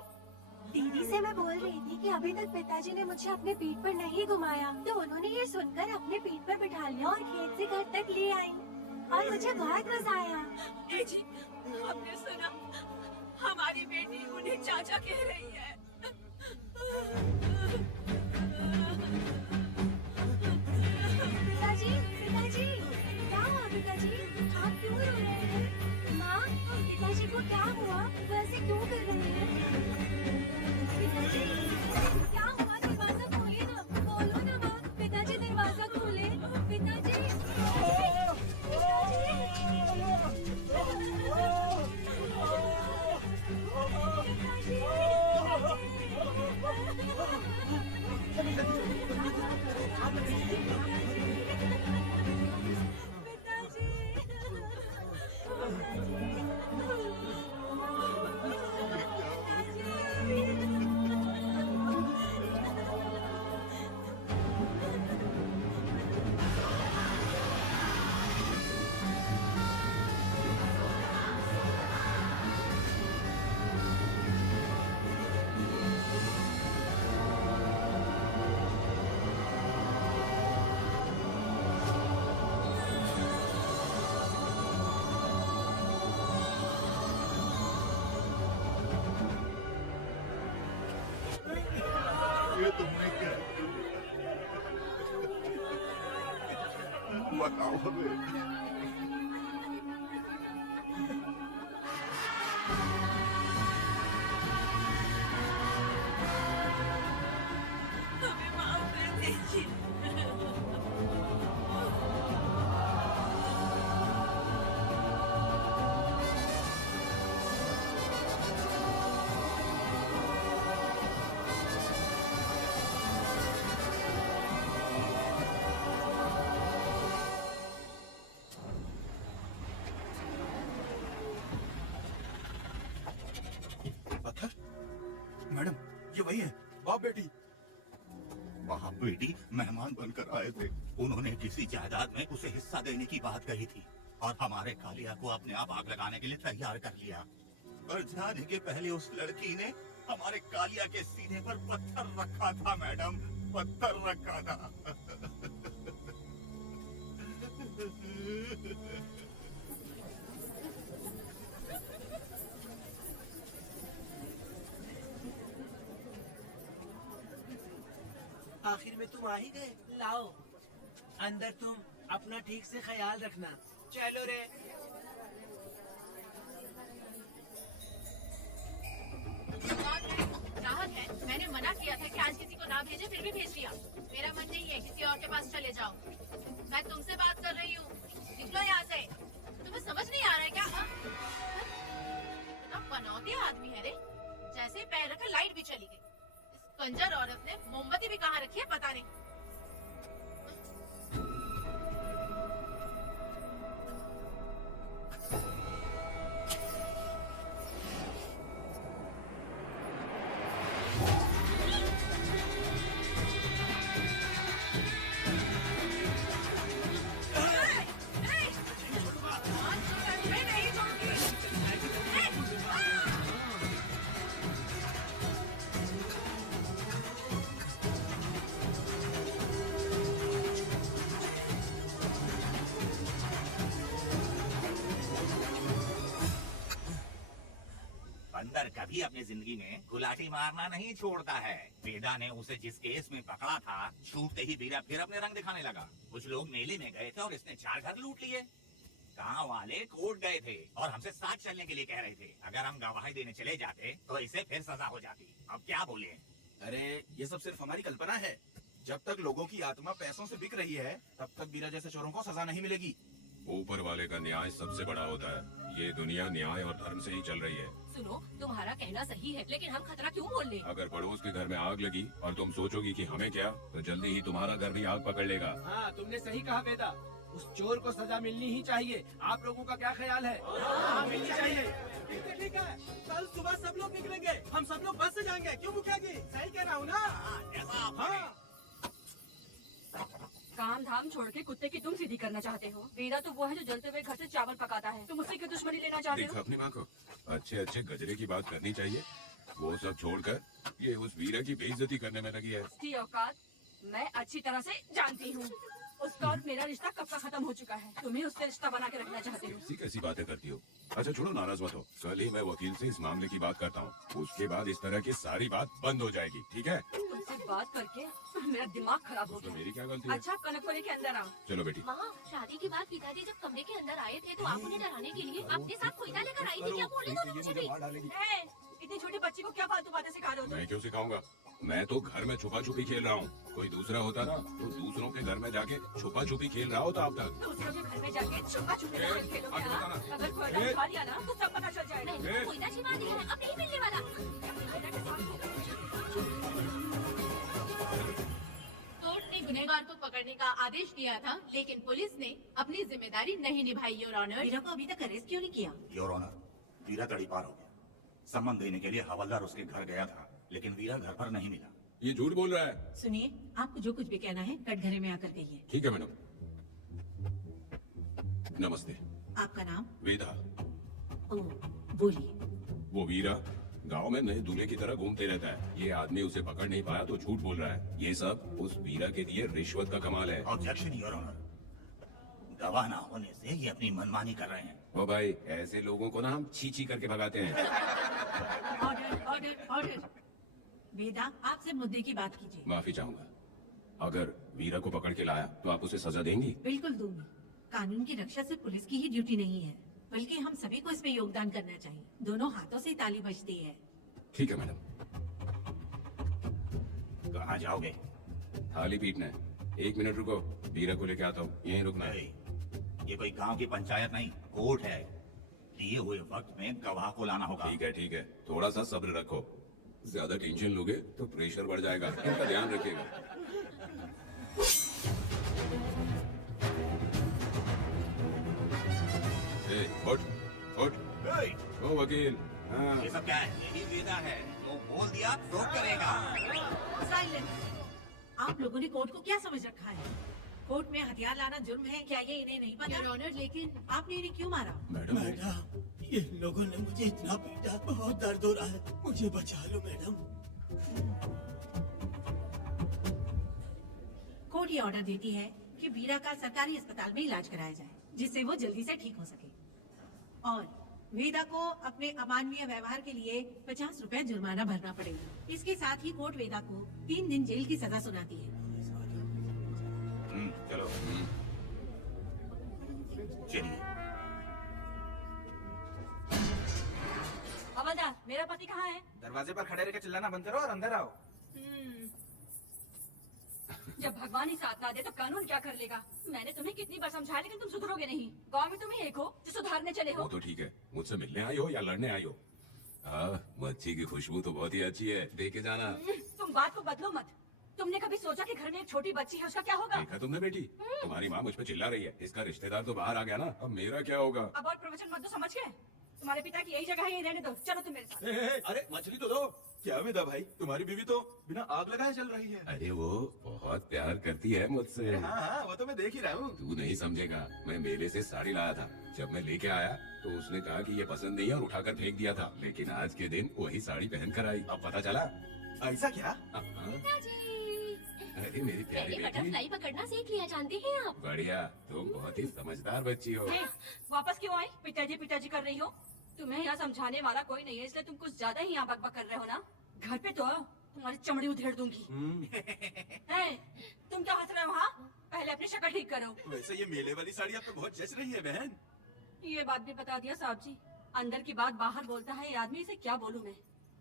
दीदी से मैं बोल रही थी कि अभी तक पिताजी ने मुझे अपने पीठ पर नहीं घुमाया, तो उन्होंने ये सुनकर अपने पीठ पर बिठा लिया और खेत से घर तक ले आई, और मुझे बहुत मजा आया। ए जी, आपने सुना? हमारी बेटी उन्हें चाचा कह रही है। पिताजी, पिताजी, क्या हुआ पिताजी? आप क्यों रो रहे हैं? माँ, पिताजी को क्या हुआ? वो ऐसे क्यों कर रहे हैं? पिताजी, क्या हुआ? दरवाजा खोलिए ना, बोलो ना माँ। पिताजी दरवाजा खोले। पिताजी, ये तुमने क्या बताओ हमें। हमें माफ कर दीजिए। पत्थर, मैडम, ये वही है, बाप बेटी। बाप बेटी मेहमान बनकर आए थे। उन्होंने किसी जायदाद में उसे हिस्सा देने की बात कही थी। और हमारे कालिया को अपने आप आग लगाने के लिए तैयार कर लिया। और जाने के पहले उस लड़की ने हमारे कालिया के सीने पर पत्थर रखा था मैडम, पत्थर रखा था। आखिर में तुम आ ही गए। लाओ अंदर, तुम अपना ठीक से ख्याल रखना। चलो रे। राहत है, मैंने मना किया था कि आज किसी को ना भेजे, फिर भी भेज दिया। मेरा मन नहीं है किसी और के पास चले जाओ। मैं तुमसे बात कर रही हूँ, निकलो यहाँ से। तुम्हें समझ नहीं आ रहा है क्या? इतना पनौती आदमी है रे, जैसे ही पैर रखा लाइट भी चली गई। इस कंजर औरत ने मोमबत्ती भी कहाँ रखी है पता नहीं। बंदर कभी अपनी जिंदगी में गुलाटी मारना नहीं छोड़ता है। वेदा ने उसे जिस केस में पकड़ा था, छूटते ही वीरा फिर अपने रंग दिखाने लगा। कुछ लोग मेले में गए थे और इसने 4 घर लूट लिए। गांव वाले कोर्ट गए थे और हमसे साथ चलने के लिए कह रहे थे। अगर हम गवाही देने चले जाते तो इसे फिर सजा हो जाती। अब क्या बोले? अरे ये सब सिर्फ हमारी कल्पना है। जब तक लोगों की आत्मा पैसों से बिक रही है, तब तक वीरा जैसे चोरों को सजा नहीं मिलेगी। ऊपर वाले का न्याय सबसे बड़ा होता है। ये दुनिया न्याय और धर्म से ही चल रही है। सुनो, तुम्हारा कहना सही है, लेकिन हम खतरा क्यों बोल ले? अगर पड़ोस के घर में आग लगी और तुम सोचोगी कि हमें क्या, तो जल्दी ही तुम्हारा घर भी आग पकड़ लेगा। हाँ, तुमने सही कहा वेदा। उस चोर को सजा मिलनी ही चाहिए। आप लोगों का क्या ख्याल है? हाँ, मिलनी चाहिए। ठीक है, कल सुबह सब लोग निकलेंगे। हम सब लोग बस से जाएंगे। क्यों मुखिया जी? सही कह रहा हूँ ना? हाँ। काम धाम छोड़ के कुत्ते की तुम सीधी करना चाहते हो। वीरा तो वो है जो जलते हुए घर से चावल पकाता है। तुम उससे क्यों दुश्मनी लेना चाहते देखा हो? अपनी माँ को, अच्छे अच्छे गजरे की बात करनी चाहिए। वो सब छोड़कर ये उस वीरा की बेइज्जती करने में लगी है। उसकी औकात मैं अच्छी तरह से जानती हूँ। उसका और मेरा रिश्ता कब का खत्म हो चुका है। तुम्हें उससे रिश्ता बना के रखना चाहते हो। कैसी कैसी बातें करती हो। अच्छा छोड़ो, नाराज मत हो। कल ही मैं वकील से इस मामले की बात करता हूँ। उसके बाद इस तरह की सारी बात बंद हो जाएगी, ठीक है? तुमसे बात करके मेरा दिमाग खराब हो तो गया। मेरी क्या गलती है? अच्छा, कनक को लेके अंदर आओ। चलो बेटी। माँ, शादी के बाद पिताजी जब कमरे के अंदर आए थे तो आप उन्हें डराने के लिए अपने साथ कोयला लेकर आई थी। क्या बोले दोनों मुझे भी? ए, इतनी छोटी बच्ची को क्या फालतू बातें सिखा रहे हो तुम? मैं क्यों सिखाऊंगा? मैं तो घर में छुपा छुपी खेल रहा हूँ। कोई दूसरा होता ना तो दूसरों के घर में जाके छुपा छुपी खेल रहा होता अब तक। दूसरों के घर में जाके छुपा छुपी खेलोगे क्या? अगर कोयला उठा लिया ना तो सब पता चल जाएगा। मैंने तो कोयला छिपा दिया है, अब नहीं मिलने वाला। कोर्ट ने गुनहगार को पकड़ने का आदेश दिया था, लेकिन पुलिस ने अपनी जिम्मेदारी नहीं निभाई। योर ऑनर, वीरा को अभी तक अरेस्ट क्यों नहीं किया? योर ऑनर, वीरा तड़ी पार हो गया। सम्मान देने के लिए हवलदार उसके घर गया था, लेकिन वीरा घर पर नहीं मिला। ये झूठ बोल रहा है। सुनिए, आपको जो कुछ भी कहना है कटघरे में आकर कहिए। ठीक है मैडम। नमस्ते। आपका नाम? वेदा। ओह, बोलिए। वो वीरा गांव में नए दूल्हे की तरह घूमते रहता है। ये आदमी उसे पकड़ नहीं पाया तो झूठ बोल रहा है। ये सब उस वीरा के दिए रिश्वत का कमाल है। ऑब्जेक्शन योर ऑनर, गवाह ना होने से ये अपनी मनमानी कर रहे हैं। ओ भाई, ऐसे लोगों को ना हम छी करके भगाते हैं। Order, order, order. वेदा, आपसे मुद्दे की बात कीजिए। माफी चाहूंगा। अगर वीरा को पकड़ के लाया तो आप उसे सजा देंगी? बिल्कुल दूंगी। कानून की रक्षा से पुलिस की ही ड्यूटी नहीं है, बल्कि हम सभी को इसमें योगदान करना चाहिए। दोनों हाथों से ताली बजती है। ठीक है मैडम। कहाँ जाओगे? थाली पीटना है। 1 मिनट रुको, वीरा को लेके आता हूँ। यहीं रुकना है। ये कोई गांव की पंचायत नहीं, कोर्ट है। दिए हुए वक्त में गवाह को लाना होगा। ठीक है ठीक है, थोड़ा सा सब्र रखो। ज्यादा टेंशन लोगे तो प्रेशर बढ़ जाएगा, इनका ध्यान रखिएगा। उठ उठ। ओ वकील। हाँ। ये सब क्या है? यही वेदा है, तो बोल दिया तो करेगा। साइलेंस। आप लोगों ने कोर्ट को क्या समझ रखा है? कोर्ट में हथियार लाना जुर्म है, क्या ये इन्हें नहीं पता? योर ऑनर, लेकिन आपने इन्हें क्यों मारा? मैडम ये लोगों ने मुझे इतना पीटा, बहुत दर्द हो रहा है, मुझे बचा लो मैडम। कोर्ट ये ऑर्डर देती है कि वीरा का सरकारी अस्पताल में इलाज कराया जाए, जिससे वो जल्दी से ठीक हो सके। और वेदा को अपने अमानवीय व्यवहार के लिए 50 रुपए जुर्माना भरना पड़ेगा। इसके साथ ही कोर्ट वेदा को 3 दिन जेल की सजा सुनाती है। चलो चलिए। हवलदार, मेरा पति कहाँ है? दरवाजे पर खड़े रहकर चिल्लाना बंद करो और अंदर आओ। जब भगवान ही साथ ना दे तो कानून क्या कर लेगा? मैंने तुम्हें कितनी बार समझाया, लेकिन तुम सुधरोगे नहीं। गांव में तुम ही एक हो जो सुधारने चले हो। वो तो ठीक है, मुझसे मिलने आई हो या लड़ने आई हो। मच्छी की खुशबू तो बहुत ही अच्छी है, दे के जाना। तुम बात को बदलो मत। तुमने कभी सोचा कि घर में एक छोटी बच्ची है, उसका क्या होगा? देखा तुमने बेटी, तुम्हारी माँ मुझ पे चिल्ला रही है। इसका रिश्तेदार तो बाहर आ गया ना, अब मेरा क्या होगा? अब और प्रवचन मत दो, समझ गए? तुम्हारे पिता की यही जगह है, यही रहने दो। चलो तुम मेरे साथ। अरे मछली तो दो। क्या वेदा भाई, तुम्हारी बीवी तो बिना आग लगाए चल रही है। अरे वो बहुत प्यार करती है मुझसे। हाँ, वो तो मैं देख ही रहा हूँ। तू नहीं समझेगा, मैं मेले से साड़ी लाया था। जब मैं लेके आया तो उसने कहा कि ये पसंद नहीं है और उठाकर फेंक दिया था। लेकिन आज के दिन वही साड़ी पहन कर आई। अब पता चला। ऐसा क्या? अरे मेरी प्यारी बेटी, बटरफ्लाई पकड़ना सीख लिया, जानती हैं आप? बढ़िया, तुम बहुत ही समझदार बच्ची हो। वापस क्यों आई? पिताजी पिताजी कर रही हो? तुम्हें यहाँ समझाने वाला कोई नहीं है, इसलिए तुम कुछ ज्यादा ही यहाँ बकबक कर रहे हो ना। घर पे तो आओ, तुम्हारी चमड़ी उधेड़ दूंगी। तुम क्या हंस रहे हो? हाँ, पहले अपनी शक्ल ठीक करो। वैसे ये मेले वाली साड़ी आप पे बहुत जच रही है बहन। ये बात भी बता दिया साहब जी। अंदर की बात बाहर बोलता है ये आदमी, इसे क्या बोलूं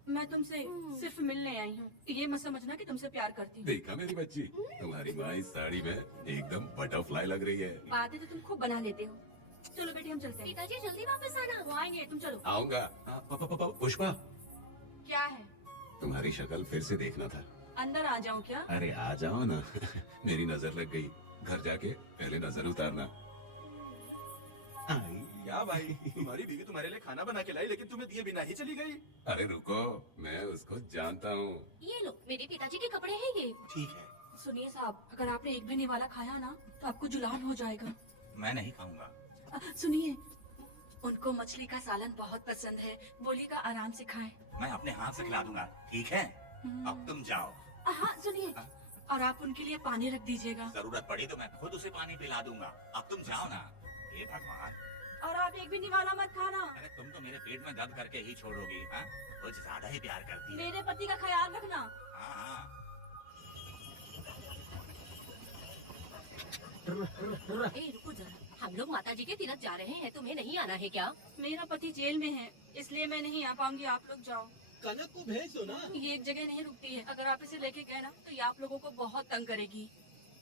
मैं तुमसे सिर्फ मिलने आई हूँ। ये मत समझना कि तुमसे प्यार करती हूँ। देखा मेरी बच्ची, तुम्हारी माँ इस साड़ी में एकदम बटरफ्लाई लग रही है। बातें तो तुम खूब बना लेते हो। चलो बेटी हम चलते हैं। पिताजी जल्दी वापस आना। वो आएंगे, तुम चलो। आऊंगा। पुष्पा, क्या है? तुम्हारी शक्ल फिर से देखना था। अंदर आ जाऊं क्या? अरे आ जाओ ना। मेरी नजर लग गई, घर जाके पहले नजर उतारना। क्या भाई, तुम्हारी बीवी तुम्हारे लिए खाना बना के लाई, लेकिन तुम्हें दिए बिना ही चली गई। अरे रुको, मैं उसको जानता हूँ। ये लो, मेरे पिताजी के कपड़े हैं ये। ठीक है। सुनिए साहब, अगर आपने एक भी निवाला खाया ना तो आपको जुलान हो जाएगा। मैं नहीं खाऊंगा। सुनिए, उनको मछली का सालन बहुत पसंद है, बोलिएगा आराम से खाएं। मैं अपने हाथ से खिला दूंगा, ठीक है? अब तुम जाओ। हाँ सुनिए, और आप उनके लिए पानी रख दीजिएगा। जरूरत पड़ी तो मैं खुद उसे पानी पिला दूंगा। अब तुम जाओ ना। हे भगवान। और आप एक भी निवाला मत खाना। अरे तुम तो मेरे पेट में दर्द करके ही छोड़ोगी। हाँ, कुछ ज्यादा ही प्यार करती है। मेरे पति का ख्याल रखना। हाँ। रुको जरा, हम लोग माता जी के तीरथ जा रहे हैं, तुम्हें नहीं आना है क्या? मेरा पति जेल में है, इसलिए मैं नहीं आ पाऊंगी। आप लोग जाओ। कनक को भेज दो ना। ये एक जगह नहीं रुकती है, अगर आप इसे लेके गए ना तो ये आप लोगों को बहुत तंग करेगी।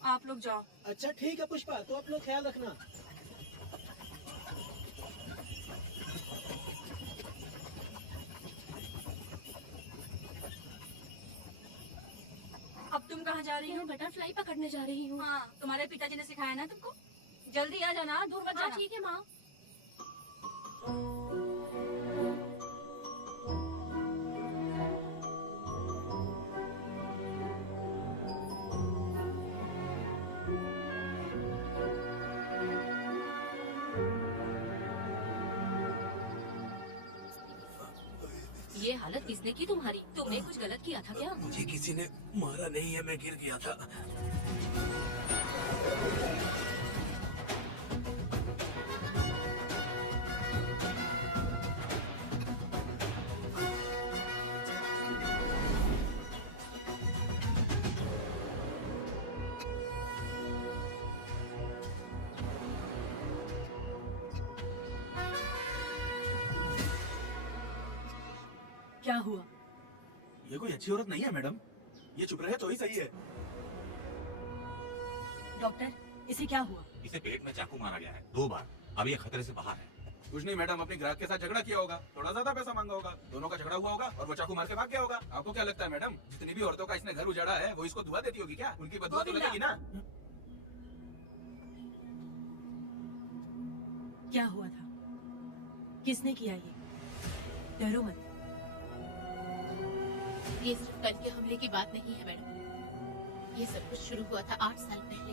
आप लोग जाओ। अच्छा ठीक है पुष्पा, तो आप लोग ख्याल रखना। अब तुम कहाँ जा रही हो? बटरफ्लाई पकड़ने जा रही हूँ। हाँ, तुम्हारे पिताजी ने सिखाया ना तुमको। जल्दी आ जाना, दूर मत जाना। ठीक है माँ। ये हालत किसने की तुम्हारी? तुमने कुछ गलत किया था क्या? मुझे किसी ने मारा नहीं है, मैं गिर गया था। क्या हुआ? ये कोई अच्छी औरत नहीं है मैडम, ये चुप रहे तो ही सही है। डॉक्टर, इसे क्या हुआ? इसे पेट में चाकू मारा गया है 2 बार। अब ये खतरे से बाहर है। कुछ नहीं मैडम, अपने ग्राहक के साथ झगड़ा किया होगा, थोड़ा ज्यादा पैसा मांगा होगा, दोनों का झगड़ा हुआ होगा और वो चाकू मार के भाग गया होगा। आपको क्या लगता है मैडम, जितनी भी औरतों का इसने घर उजाड़ा है वो इसको दुआ देती होगी क्या? उनकी बदुआ तो लगेगी ना। क्या हुआ था? किसने किया ये? डरो मत। ये सिर्फ कल के हमले की बात नहीं है मैडम। ये सब कुछ शुरू हुआ था 8 साल पहले।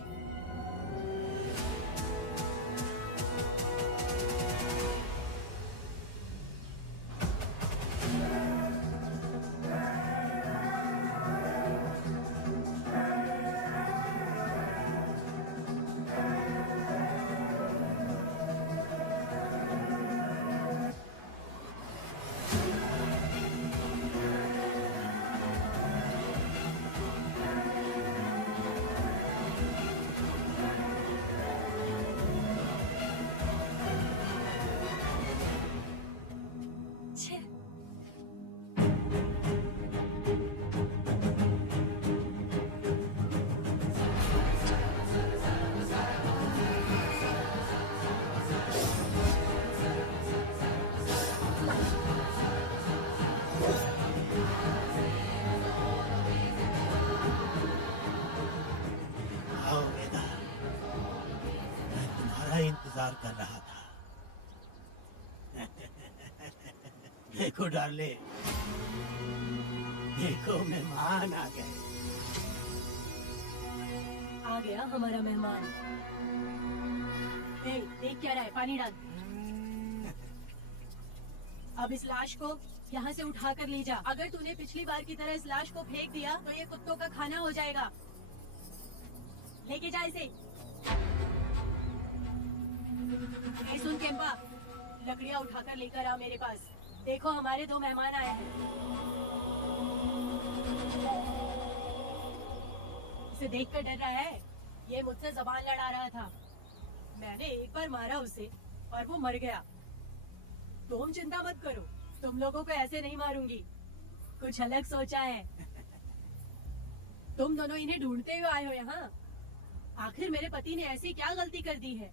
देखो डार्ले, देखो मेहमान आ गए। आ गया हमारा मेहमान। देख क्या रहा है, पानी डाल। अब इस लाश को यहाँ से उठा कर ले जा। अगर तूने पिछली बार की तरह इस लाश को फेंक दिया तो ये कुत्तों का खाना हो जाएगा। लेके जा इसे। सुन केम्पा, लकड़ियाँ उठाकर लेकर आ मेरे पास। देखो हमारे 2 मेहमान आए हैं। इसे देखकर डर रहा है? ये मुझसे जबान लड़ा रहा था। मैंने एक बार मारा उसे और वो मर गया। तुम चिंता मत करो, तुम लोगों को ऐसे नहीं मारूंगी। कुछ अलग सोचा है। तुम दोनों इन्हें ढूंढते हुए आए हो यहाँ। आखिर मेरे पति ने ऐसी क्या गलती कर दी है?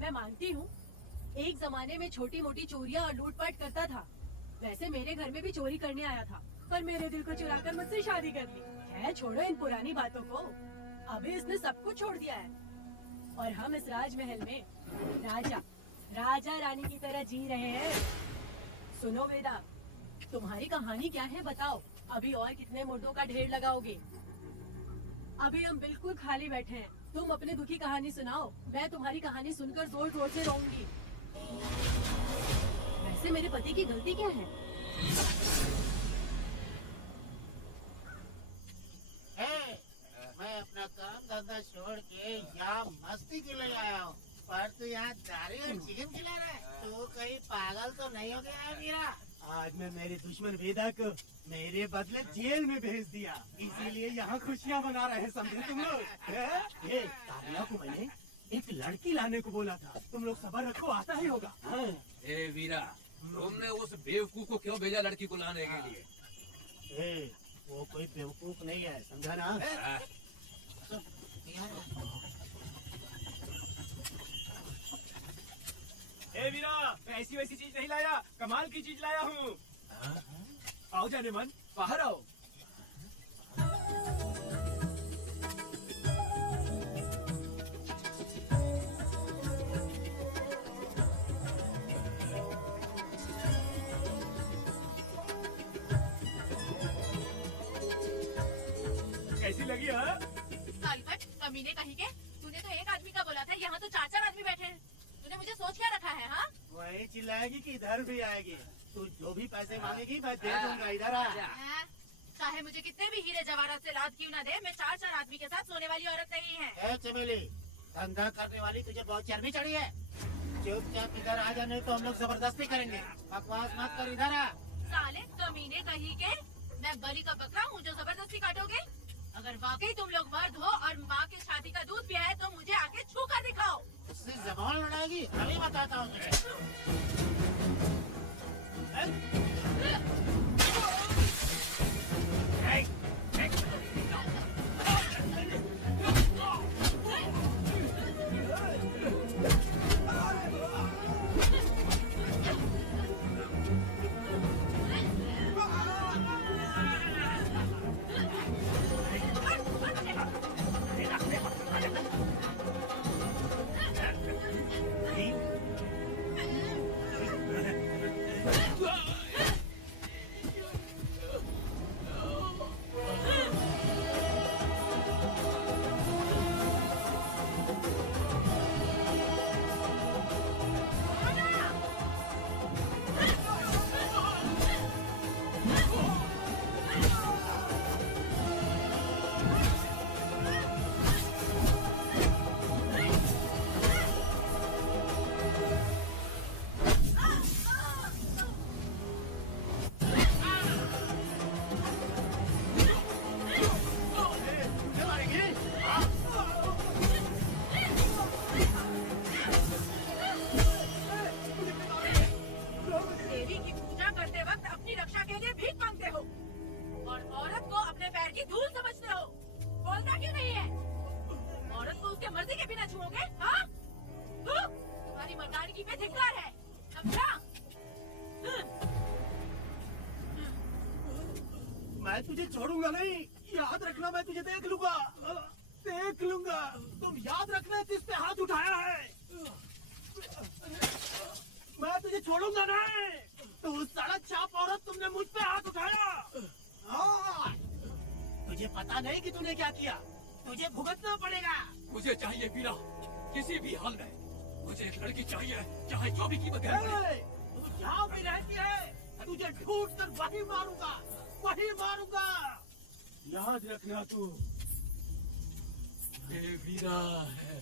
मैं मानती हूँ एक जमाने में छोटी मोटी चोरियाँ और लूटपाट करता था। वैसे मेरे घर में भी चोरी करने आया था, पर मेरे दिल को चुराकर मुझसे शादी कर ली। है, छोड़ो इन पुरानी बातों को। अभी इसने सब कुछ छोड़ दिया है और हम इस राजमहल में राजा रानी की तरह जी रहे हैं। सुनो वेदा, तुम्हारी कहानी क्या है बताओ। अभी और कितने मुर्दों का ढेर लगाओगे? अभी हम बिल्कुल खाली बैठे हैं। तुम अपनी दुखी कहानी सुनाओ। मैं तुम्हारी कहानी सुनकर जोर जोर से रोऊंगी। वैसे मेरे पति की गलती क्या है? मैं अपना काम धंधा छोड़ के यहाँ मस्ती के लिए आया हूँ, पर तू यहाँ दारू और चिकन खिला रहा है। तू कहीं पागल तो नहीं हो गया है मीरा? आज मैं मेरे दुश्मन वेदा को मेरे बदले जेल में भेज दिया, इसीलिए यहाँ खुशियाँ मना रहे हैं, समझे तुम लोग? तारिया को मैंने एक लड़की लाने को बोला था, तुम लोग सब्र रखो, आता ही होगा। ए वीरा, तुमने उस बेवकूफ को क्यों भेजा लड़की को लाने के लिए? वो कोई बेवकूफ नहीं है, समझा ना? ए वीरा, मैं ऐसी वैसी चीज नहीं लाया, कमाल की चीज लाया हूँ। आओ जाने मन, बाहर आओ। कैसी लगी? हाँ, कमीने कहीं के, तूने तो एक आदमी का बोला था, यहाँ तो 4-4 आदमी बैठे हैं। तूने मुझे सोच क्या रखा है? हाँ, वही चिल्लाएगी कि इधर भी आएगी। तू जो भी पैसे मांगेगी मैं दे दूंगा, इधर आ। चाहे मुझे कितने भी हीरे जवाहरात से लाद क्यों ना दे, मैं 4-4 आदमी के साथ सोने वाली औरत नहीं है। चमेली, धंधा करने वाली तुझे बहुत चर्बी चढ़ी है। चुपचाप इधर आ जाने तो हम लोग जबरदस्ती करेंगे। बकवास मत कर, इधर आ। साले कमीने कहीं के, मैं बलि का बकरा हूँ जो जबरदस्ती काटोगे? अगर वाकई तुम लोग मर्द हो और माँ की शादी का दूध पिया है तो मुझे आके छू कर दिखाओ। उससे जबान लड़ाएगी, अभी बताता हूँ तुझे। मैं तुझे छोड़ूंगा नहीं, याद रखना। मैं तुझे देख लूंगा, देख लूंगा। तुम याद रखना किस पे हाथ उठाया है। मैं तुझे छोड़ूंगा नहीं। तू सड़क चाप औरत, तुमने मुझ पे हाथ उठाया। हाँ। तुझे पता नहीं कि तूने क्या किया, तुझे भुगतना पड़ेगा। मुझे चाहिए वीरा, किसी भी हाल में मुझे एक लड़की चाहिए, चाहे जो भी कीमत है। तू जहाँ भी रहती है, तुझे ढूंढ कर वही मारूंगा, वही मारूंगा। याद रखना तू। ये वीरा है।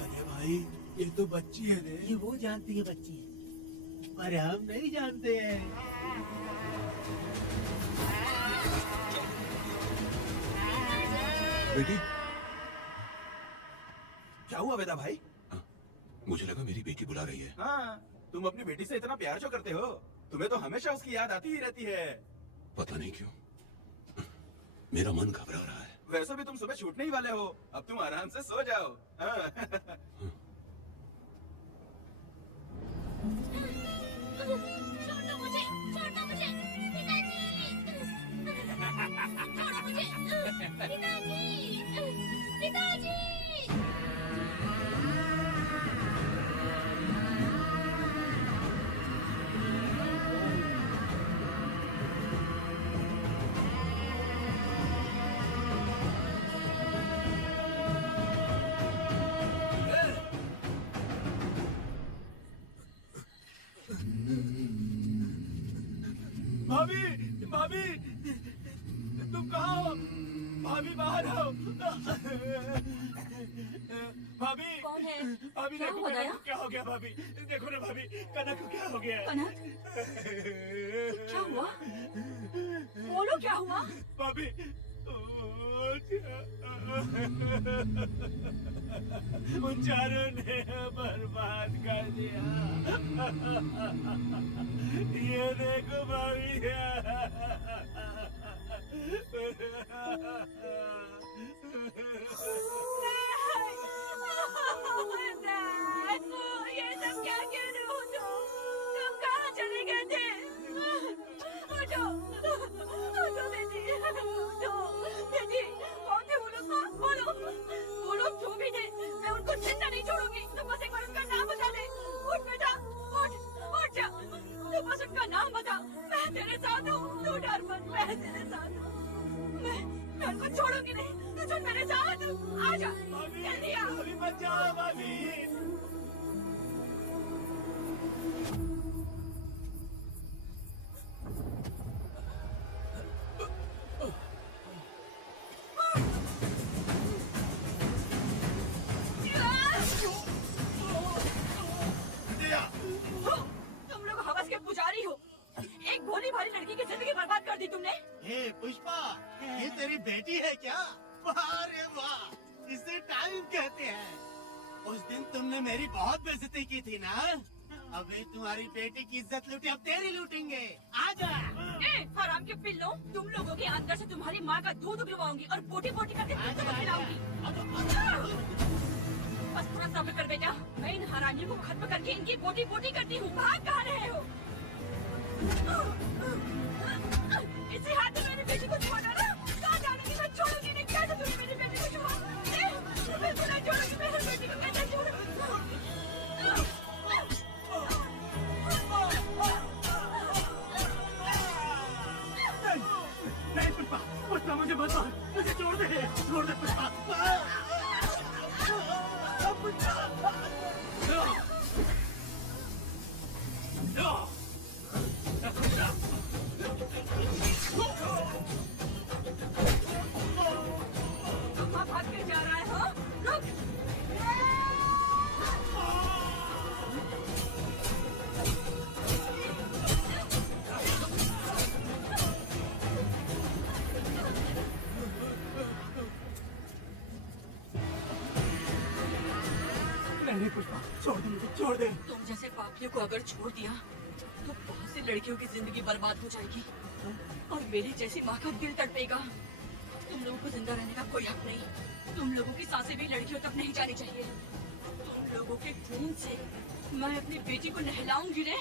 अरे भाई, ये तो बच्ची है रे। ये वो जानती है बच्ची है, पर हम नहीं जानते हैं। बेटी, क्या हुआ वेदा भाई? मुझे लगा मेरी बेटी बुला रही है। हाँ, तुम अपनी बेटी से इतना प्यार जो करते हो, तुम्हें तो हमेशा उसकी याद आती ही रहती है। पता नहीं क्यों मेरा मन घबरा रहा है। वैसे भी तुम सुबह छूटने ही वाले हो, अब तुम आराम से सो जाओ। हाँ। छोड़ो मुझे, छोड़ो मुझे, पिताजी, छोड़ो मुझे, पिताजी, पिताजी। भाभी, भाभी, तुम कहाँ हो? भाभी बाहर आओ। भाभी, कौन है? भाभी क्या देखो हुआ कनक दया? को क्या हो गया? भाभी देखो ना भाभी, कनक को क्या हो गया? कनक? क्या हुआ? बोलो क्या हुआ? भाभी, उन चारों ने बर्बाद कर दिया। ये देखो भाभी। ये सब क्या कह रहे हो तुम कहाँ चले गए थे? उठो, उठो बेटी, उठो। बेटी, कौन थे वो लोग? हाँ, बोलो, वो लोग जो भी थे, मैं उनको जिंदा नहीं छोड़ूंगी। तुम बस एक बार उनका नाम बता दे। उठ बेटा, उठ जा। तू बस उनका नाम बता, मैं तेरे साथ हूँ। तू डर मत, मैं तेरे साथ हूँ। मैं उनको छोड़ूंगी नहीं। तू चल मेरे साथ, आ जा, जल्दी आ। भाभी बचाओ भाभी। तुम लोग हवस के पुजारी हो। एक भोली भाली लड़की की जिंदगी बर्बाद कर दी तुमने। हे पुष्पा, ये तेरी बेटी है क्या? वाह रे वाह, इसे टाइम कहते हैं। उस दिन तुमने मेरी बहुत बेइज्जती की थी ना? अभी तुम्हारी बेटी की इज्जत लूटी, अब तेरी लूटेंगे। आजा। हराम के पिल्लों, तुम लोगों के अंदर से तुम्हारी माँ का दूध उगलवाऊंगी और पोटी पोटी करके तुमको खिलाऊंगी। बस थोड़ा सब्र कर बेटा, मैं इन हरामियों को खत्म करके इनकी पोटी पोटी करती हूँ। भाग कहाँ रहे हो? इसी हाथ में मेरी बेटी को छुआ डाला। कहाँ जाने मैं छोड़ूंगी नहीं। कैसे तूने मेरी बेटी को छुआ? बिल्कुल नहीं छोड़ूंगी मेरी बेटी को। कैसे छोड़ूंगी? नहीं पुष्पा, पुष्पा मुझे मत मार, मुझे छोड़ दे पुष्पा। कहाँ भाग के जा रहा है? हो रुक। नहीं पुष्पा, छोड़ दे मुझे, छोड़ दे। तुम जैसे पापियों को अगर छोड़ दिया तो बहुत सी लड़कियों की जिंदगी बर्बाद हो जाएगी और मेरी जैसी माँ का दिल तड़पेगा। तुम लोगों को जिंदा रहने का कोई हक नहीं। तुम लोगों की सांसें भी लड़कियों तक नहीं जानी चाहिए। तुम लोगों के खून से मैं अपनी बेटी को नहलाऊंगी रे।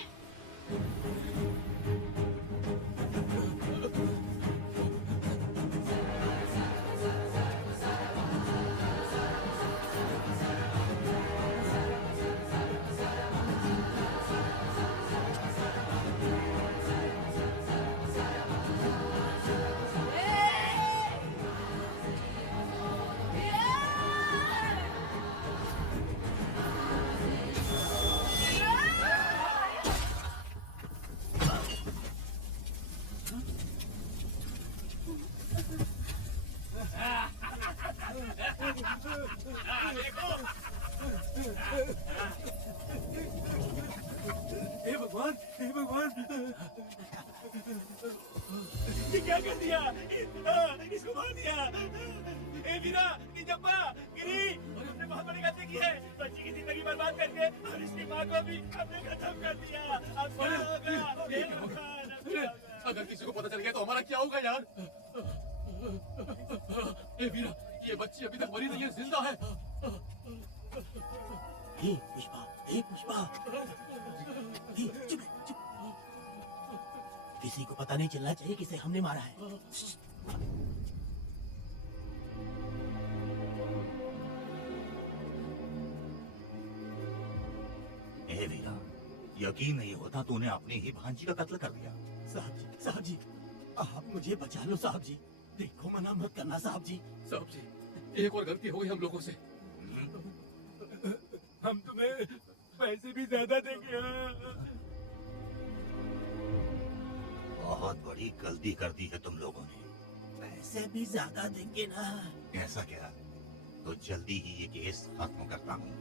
भगवान, हे भगवान, ये क्या कर दिया? इसको मार दिया। ए वीरा, निजप्पा, गिरी, हमने बहुत बड़ी गलती की है। बच्ची की जिंदगी बर्बाद करके और इसकी माँ को भी हमने खत्म कर दिया। अब क्या होगा? हे भगवान, अब क्या होगा? अगर किसी को पता चल गया तो हमारा क्या होगा यार? ए वीरा, ये बच्ची अभी तक मरी नहीं है, जिंदा है। हे पुष्पा, हे पुष्पा, हे चुप, चुप। किसी को पता नहीं चलना चाहिए किसे हमने मारा है। ए वीरा, यकीन नहीं होता तूने अपनी ही भांजी का कत्ल कर दिया। साहब जी, आप मुझे बचा लो साहब जी। देखो मना मत करना साहब जी। साहब जी, एक और गलती हो गई हम लोगों से। हम तुम्हें पैसे भी ज्यादा देंगे। बहुत बड़ी गलती कर दी है तुम लोगों ने। पैसे भी ज्यादा देंगे ना? ऐसा क्या? तो जल्दी ही ये केस खत्म करता हूँ।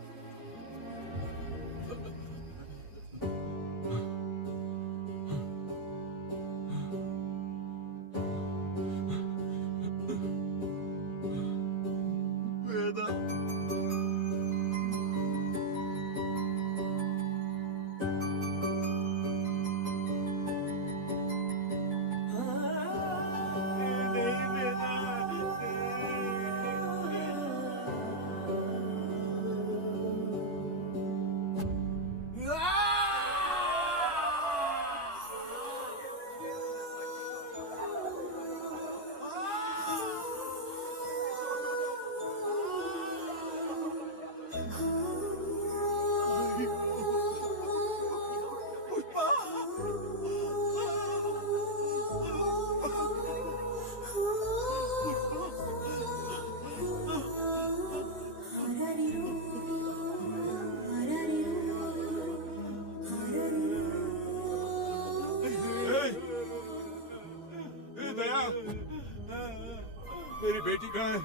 मेरी बेटी कहाँ है?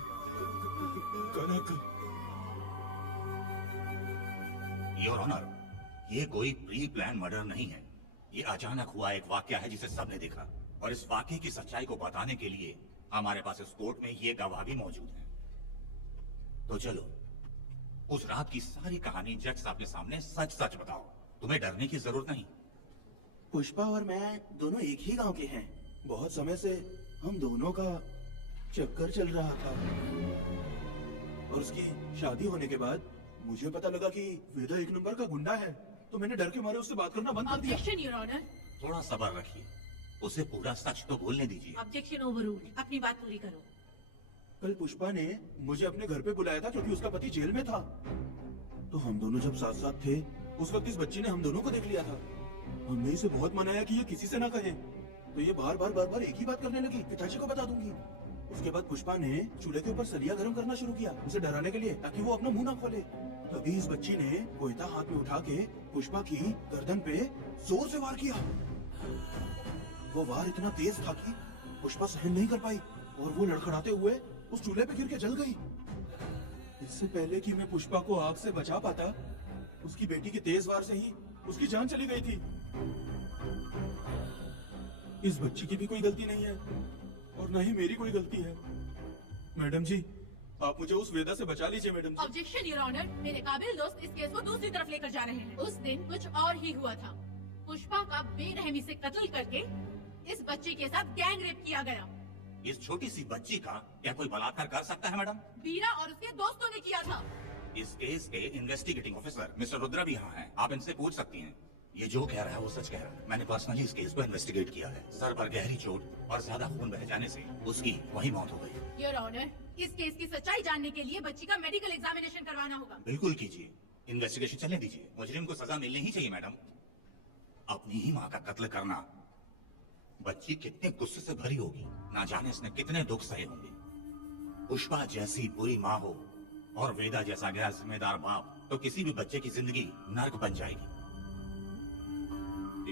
कनक। योर ऑनर, ये कोई प्री प्लान मर्डर नहीं है। ये अचानक हुआ एक वाकया है जिसे सबने देखा, और इस वाकये की सच्चाई को बताने के लिए हमारे पास इस कोर्ट में ये गवाह भी मौजूद है। तो चलो, उस रात की सारी कहानी जज साहब के सामने सच सच बताओ। तुम्हें डरने की जरूरत नहीं। पुष्पा और मैं दोनों एक ही गांव के हैं। बहुत समय से हम दोनों का चक्कर चल रहा था, और उसकी शादी होने के बाद मुझे पता लगा कि वेदा एक नंबर का गुंडा है, तो मैंने डर के मारे उससे बात करना बंद कर दिया। Objection your honour. थोड़ा सब्र रखिए, उसे पूरा सच तो बोलने दीजिए। Objection overruled. अपनी बात पूरी करो। कल पुष्पा ने मुझे अपने घर पे बुलाया था क्योंकि उसका पति जेल में था। तो हम दोनों जब साथ साथ थे, उस वक्त इस बच्ची ने हम दोनों को देख लिया था। हमने इसे बहुत मनाया कि ये किसी से ना कहे, तो ये बार बार एक ही बात करने लगी, पिताजी को बता दूंगी। उसके बाद पुष्पा ने चूल्हे के ऊपर सलिया गर्म करना शुरू किया, उसे डराने के लिए, ताकि वो अपना मुंह ना खोले। तभी इस बच्ची ने कोयता हाथ में उठा के पुष्पा की गर्दन पे जोर से वार किया। वो वार इतना तेज था कि पुष्पा सहन नहीं कर पाई, और वो लड़खड़ाते हुए उस चूल्हे पे गिर के जल गई। इससे पहले कि मैं पुष्पा को आग से बचा पाता, उसकी बेटी के तेज वार से ही उसकी जान चली गई थी। इस बच्ची की भी कोई गलती नहीं है, और न ही मेरी कोई गलती है। मैडम जी, आप मुझे उस वेदा से बचा लीजिए madam ji. Objection your honour. मेरे काबिल दोस्त इस केस को दूसरी तरफ लेकर जा रहे हैं। उस दिन कुछ और ही हुआ था। पुष्पा का बेरहमी से कत्ल करके इस बच्ची के साथ गैंग रेप किया गया। इस छोटी सी बच्ची का क्या कोई बलात्कार कर सकता है मैडम? वीरा और उसके दोस्तों ने किया था। इस केस के इन्वेस्टिगेटिंग ऑफिसर मिस्टर रुद्रा भी यहाँ हैं। आप इनसे पूछ सकती हैं। ये जो कह रहा है वो सच कह रहा है। मैंने पर्सनली इस केस को इन्वेस्टिगेट किया है। सर पर गहरी चोट और ज्यादा खून बह जाने से उसकी वही मौत हो गई। योर ऑनर, इस केस की सच्चाई जानने के लिए बच्ची का मेडिकल एग्जामिनेशन करवाना होगा। बिल्कुल कीजिए, इन्वेस्टिगेशन चलने दीजिए। मुजरिम को सजा मिलनी ही चाहिए मैडम। अपनी ही माँ का कत्ल करना, बच्ची कितने गुस्से से भरी होगी, ना जाने इसने कितने दुख सहे होंगे। पुष्पा जैसी बुरी माँ हो और वेदा जैसा गैर जिम्मेदार बाप, तो किसी भी बच्चे की जिंदगी नर्क बन जाएगी।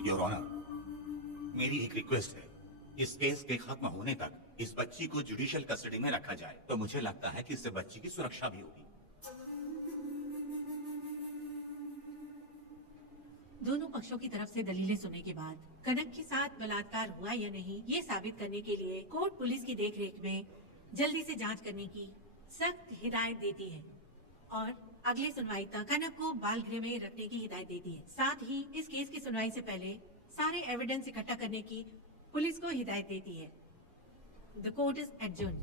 योर ऑनर, मेरी एक रिक्वेस्ट है, इस केस के खत्म होने तक इस बच्ची को जुडिशियल कस्टडी में रखा जाए, तो मुझे लगता है कि इससे बच्ची की सुरक्षा भी होगी। दोनों पक्षों की तरफ से दलीलें सुनने के बाद कनक के साथ बलात्कार हुआ या नहीं ये साबित करने के लिए कोर्ट पुलिस की देखरेख में जल्दी से जांच करने की सख्त हिदायत देती है और अगली सुनवाई तक कनक को बाल गृह में रखने की हिदायत देती है। साथ ही इस केस की सुनवाई से पहले सारे एविडेंस इकट्ठा करने की पुलिस को हिदायत देती है। The court is adjourned.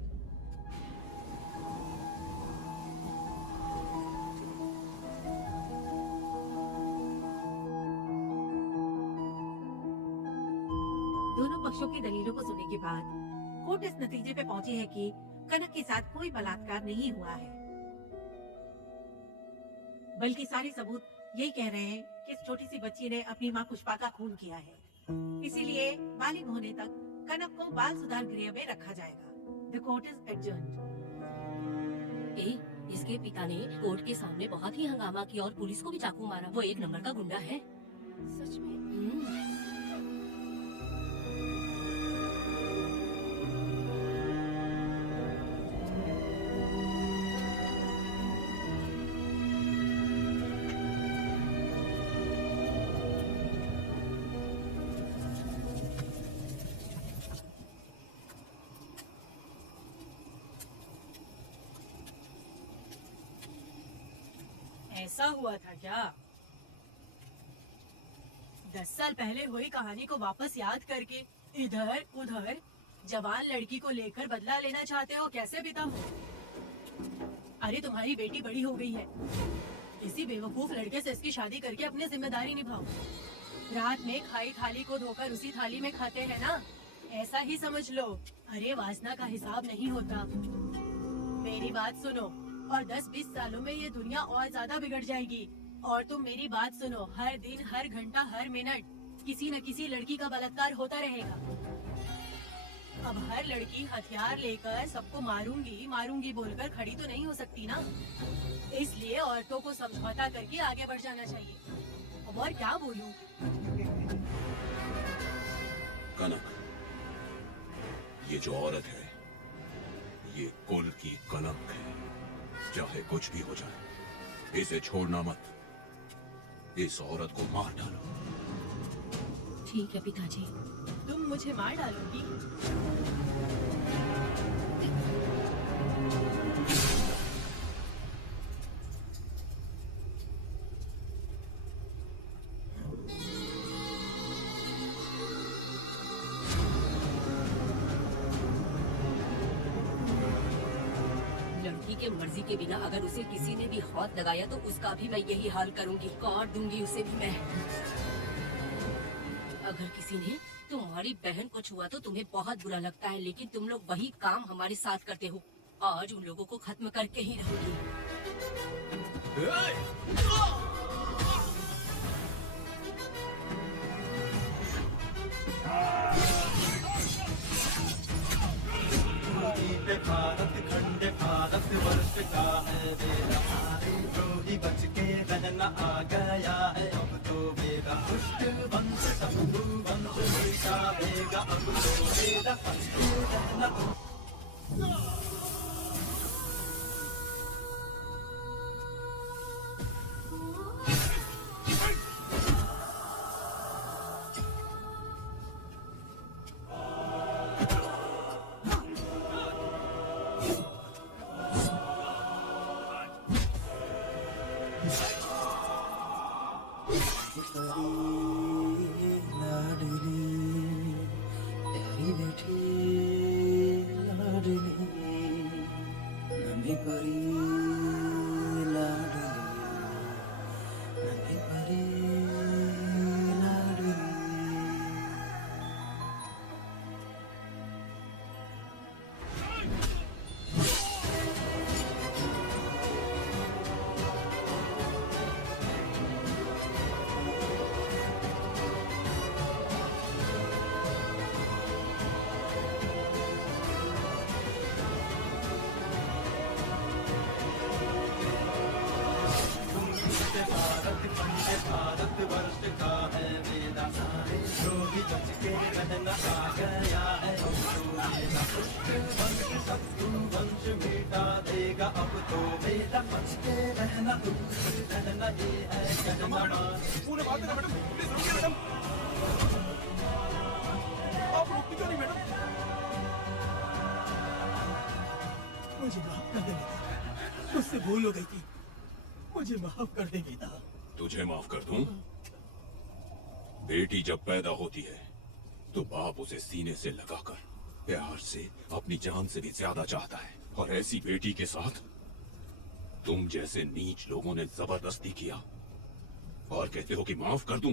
दोनों पक्षों की दलीलों को सुनने के बाद कोर्ट इस नतीजे पे पहुंची है कि कनक के साथ कोई बलात्कार नहीं हुआ है, बल्कि सारे सबूत यही कह रहे हैं कि इस छोटी सी बच्ची ने अपनी मां पुष्पा का खून किया है। इसीलिए बालिग होने तक कनक को बाल सुधार गृह में रखा जाएगा। The court is adjourned. इसके पिता ने कोर्ट के सामने बहुत ही हंगामा किया और पुलिस को भी चाकू मारा। वो एक नंबर का गुंडा है। सच में? ऐसा हुआ था क्या? 10 साल पहले हुई कहानी को वापस याद करके इधर उधर जवान लड़की को लेकर बदला लेना चाहते हो? कैसे पिता हो? अरे तुम्हारी बेटी बड़ी हो गई है, इसी बेवकूफ लड़के से इसकी शादी करके अपनी जिम्मेदारी निभाओ। रात में खाई थाली को धोकर उसी थाली में खाते हैं ना, ऐसा ही समझ लो। अरे वासना का हिसाब नहीं होता। मेरी बात सुनो, और 10-20 सालों में ये दुनिया और ज्यादा बिगड़ जाएगी। और तुम मेरी बात सुनो, हर दिन, हर घंटा, हर मिनट किसी न किसी लड़की का बलात्कार होता रहेगा। अब हर लड़की हथियार लेकर सबको मारूंगी मारूंगी बोलकर खड़ी तो नहीं हो सकती ना। इसलिए औरतों को समझौता करके आगे बढ़ जाना चाहिए। अब और क्या बोलूं? कनक, ये जो औरत है ये कुल की कनक है। चाहे कुछ भी हो जाए इसे छोड़ना मत। इस औरत को मार डालो। ठीक है पिताजी। तुम मुझे मार डालोगी? लड़की के मर्जी के बिना अगर उसे किसी ने भी हाथ लगाया तो उसका भी मैं यही हाल करूंगी। काट दूंगी उसे भी मैं। अगर किसी ने तुम्हारी बहन को छुआ तो तुम्हें बहुत बुरा लगता है, लेकिन तुम लोग वही काम हमारे साथ करते हो। आज उन लोगों को खत्म करके ही रहूंगी। भारत खंड भारत वर्ष का है मेरा, द्रोही बच के रहना आ गया है। अब तो मेरा पुष्ट वंश शत्रु वंश मिटाएगा। अब तो मेरा शत्रु रहना। भारत वर्ष का है मेरा, द्रोही बच के रहना आ गया है। अब तो मेरा पुष्ट वंश शत्रु वंश मिटा देगा। अब तो मेरा बेटा बच के रहना, दूर रहना, ये है कहना। पूरे बात है मैडम, प्लीज रुकिए मैडम। आप रुकती क्यों नहीं मैडम? मुझे माफ कर दे बेटा, मुझसे भूल हो गई थी, मुझे माफ कर दे बेटा। तुझे माफ कर दूं? बेटी जब पैदा होती है तो बाप उसे सीने से लगाकर प्यार से अपनी जान से भी ज्यादा चाहता है, और ऐसी बेटी के साथ तुम जैसे नीच लोगों ने जबरदस्ती किया और कहते हो कि माफ कर दूं।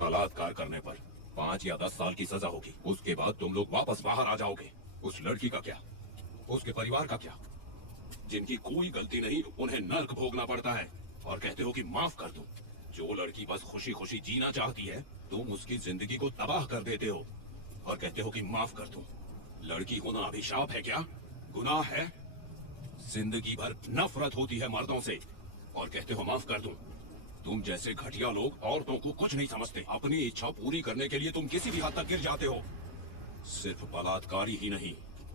बलात्कार करने पर 5 या 10 साल की सजा होगी, उसके बाद तुम लोग वापस बाहर आ जाओगे। उस लड़की का क्या, उसके परिवार का क्या, जिनकी कोई गलती नहीं उन्हें नर्क भोगना पड़ता है, और कहते हो कि माफ कर दूं। जो लड़की बस खुशी खुशी जीना चाहती है तुम उसकी जिंदगी को तबाह कर देते हो और कहते हो कि माफ कर दूं। लड़की होना अभिशाप है क्या, गुनाह है? जिंदगी भर नफरत होती है मर्दों से और कहते हो माफ कर दूं। तुम जैसे घटिया लोग औरतों को कुछ नहीं समझते। अपनी इच्छा पूरी करने के लिए तुम किसी भी हद तक गिर जाते हो। सिर्फ बलात्कारी ही नहीं,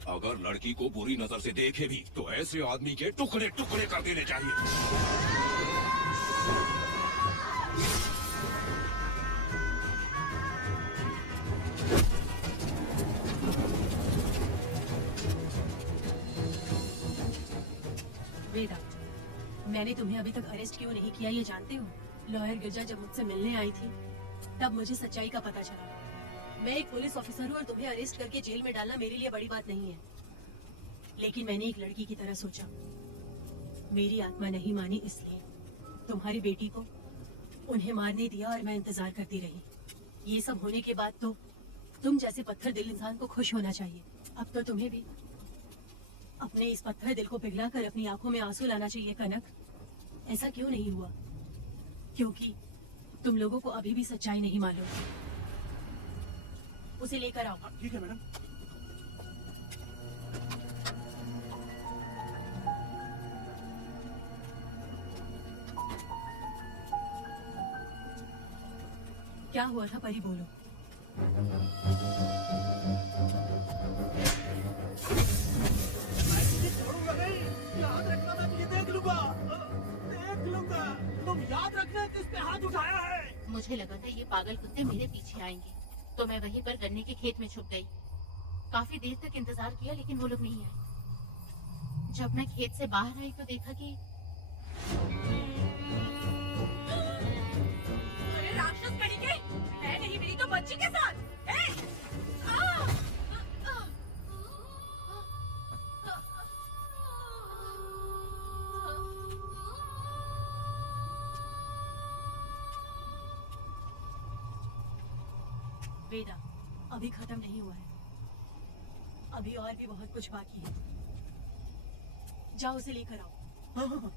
अगर लड़की को बुरी नजर से देखे भी तो ऐसे आदमी के टुकड़े टुकड़े कर देने चाहिए। वेदा, मैंने तुम्हें अभी तक अरेस्ट क्यों नहीं किया ये जानते हो? लॉयर गिरजा जब मुझसे मिलने आई थी तब मुझे सच्चाई का पता चला। मैं एक पुलिस ऑफिसर हूँ और तुम्हें अरेस्ट करके जेल में डालना मेरे लिए बड़ी बात नहीं है, लेकिन मैंने एक लड़की की तरह सोचा। मेरी आत्मा नहीं मानी, इसलिए तुम्हारी बेटी को उन्हें मारने दिया और मैं इंतजार करती रही। ये सब होने के बाद तो तुम जैसे पत्थर दिल इंसान को खुश होना चाहिए। अब तो तुम्हें भी अपने इस पत्थर दिल को पिघलाकर अपनी आंखों में आंसू लाना चाहिए। कनक, ऐसा क्यों नहीं हुआ? क्योंकि तुम लोगों को अभी भी सच्चाई नहीं मालूम। उसे लेकर आओ। ठीक है मैडम। क्या हुआ था परी, बोलो। याद रखना, मैं तुझे देख लूंगा, देख लूंगा। तुम याद रखना किस पे हाथ उठाया है। मुझे लगा था ये पागल कुत्ते मेरे पीछे आएंगे, तो मैं वहीं पर गन्ने के खेत में छुप गई। काफी देर तक इंतजार किया लेकिन वो लोग नहीं आए। जब मैं खेत से बाहर आई तो देखा कि अरे राक्षस कहीं के, मैं नहीं मिली तो बच्ची के साथ। वेदा, अभी खत्म नहीं हुआ है, अभी और भी बहुत कुछ बाकी है। जाओ उसे लेकर आओ। हाँ हाँ हाँ।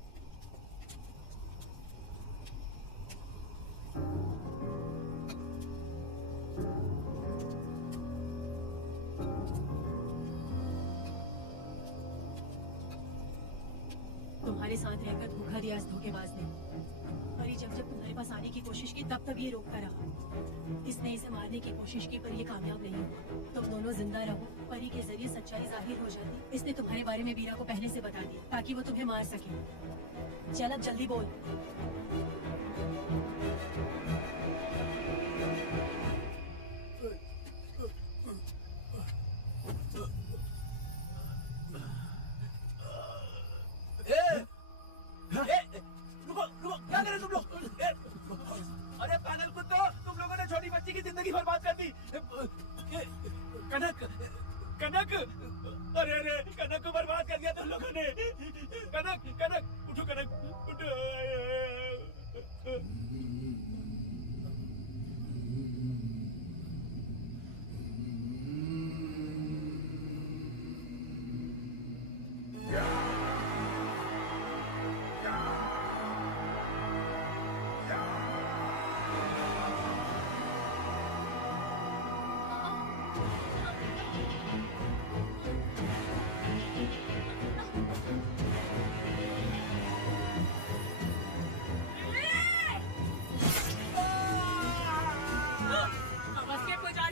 तुम्हारे साथ रहकर धोखा दिया इस धोखेबाज ने। परी जब जब तुम्हारे पास आने की कोशिश की तब तब ये रोकता रहा। इसने इसे मारने की कोशिश की पर ये कामयाब नहीं हुआ। तुम दोनों जिंदा रहो, परी के जरिए सच्चाई जाहिर हो जाती। इसने तुम्हारे बारे में वीरा को पहले से बता दिया ताकि वो तुम्हें मार सके। चल अब जल्दी बोल। रुको रुको, क्या कर रहे तुम लोग? अरे पागल कुत्तों, तुम लोगों ने छोटी बच्ची की जिंदगी बर्बाद कर दी। कनक, कनक, अरे अरे कनक को बर्बाद कर दिया तुम लोगों ने। कनक, कनक, उठो कनक, उठो।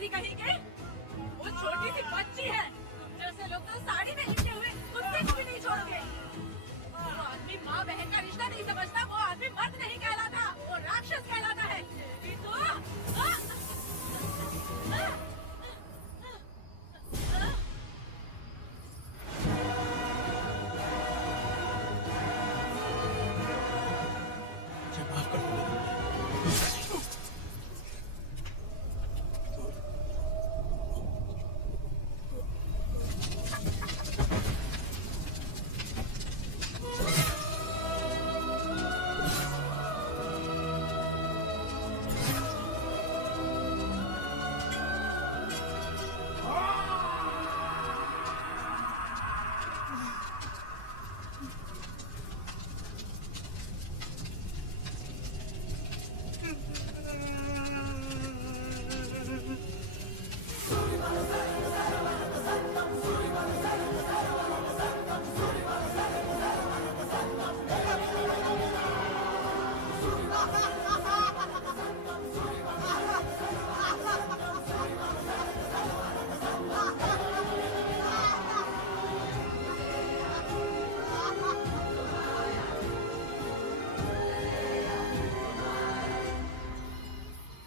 कहीं के, वो छोटी सी बच्ची है। तुम जैसे लोग तो साड़ी में लिपटे हुए कुत्ते को भी नहीं छोड़ोगे। वो आदमी माँ बहन का रिश्ता नहीं समझता, वो आदमी मर्द नहीं कहलाता, वो राक्षस कहलाता है। भी तो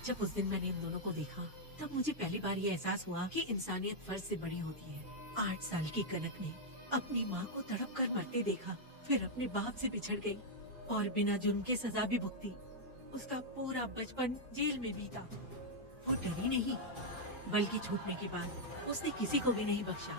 जब उस दिन मैंने इन दोनों को देखा, तब मुझे पहली बार ये एहसास हुआ कि इंसानियत फर्ज से बड़ी होती है। 8 साल की कनक ने अपनी माँ को तड़प कर मरते देखा, फिर अपने बाप से बिछड़ गई और बिना जुर्म के सजा भी भुगती। उसका पूरा बचपन जेल में बीता। वो डरी नहीं, बल्कि छूटने के बाद उसने किसी को भी नहीं बख्शा।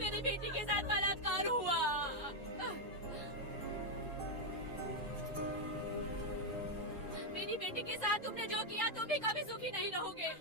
मेरी बेटी के साथ बलात्कार हुआ। मेरी बेटी के साथ तुमने जो किया, तुम भी कभी सुखी नहीं रहोगे।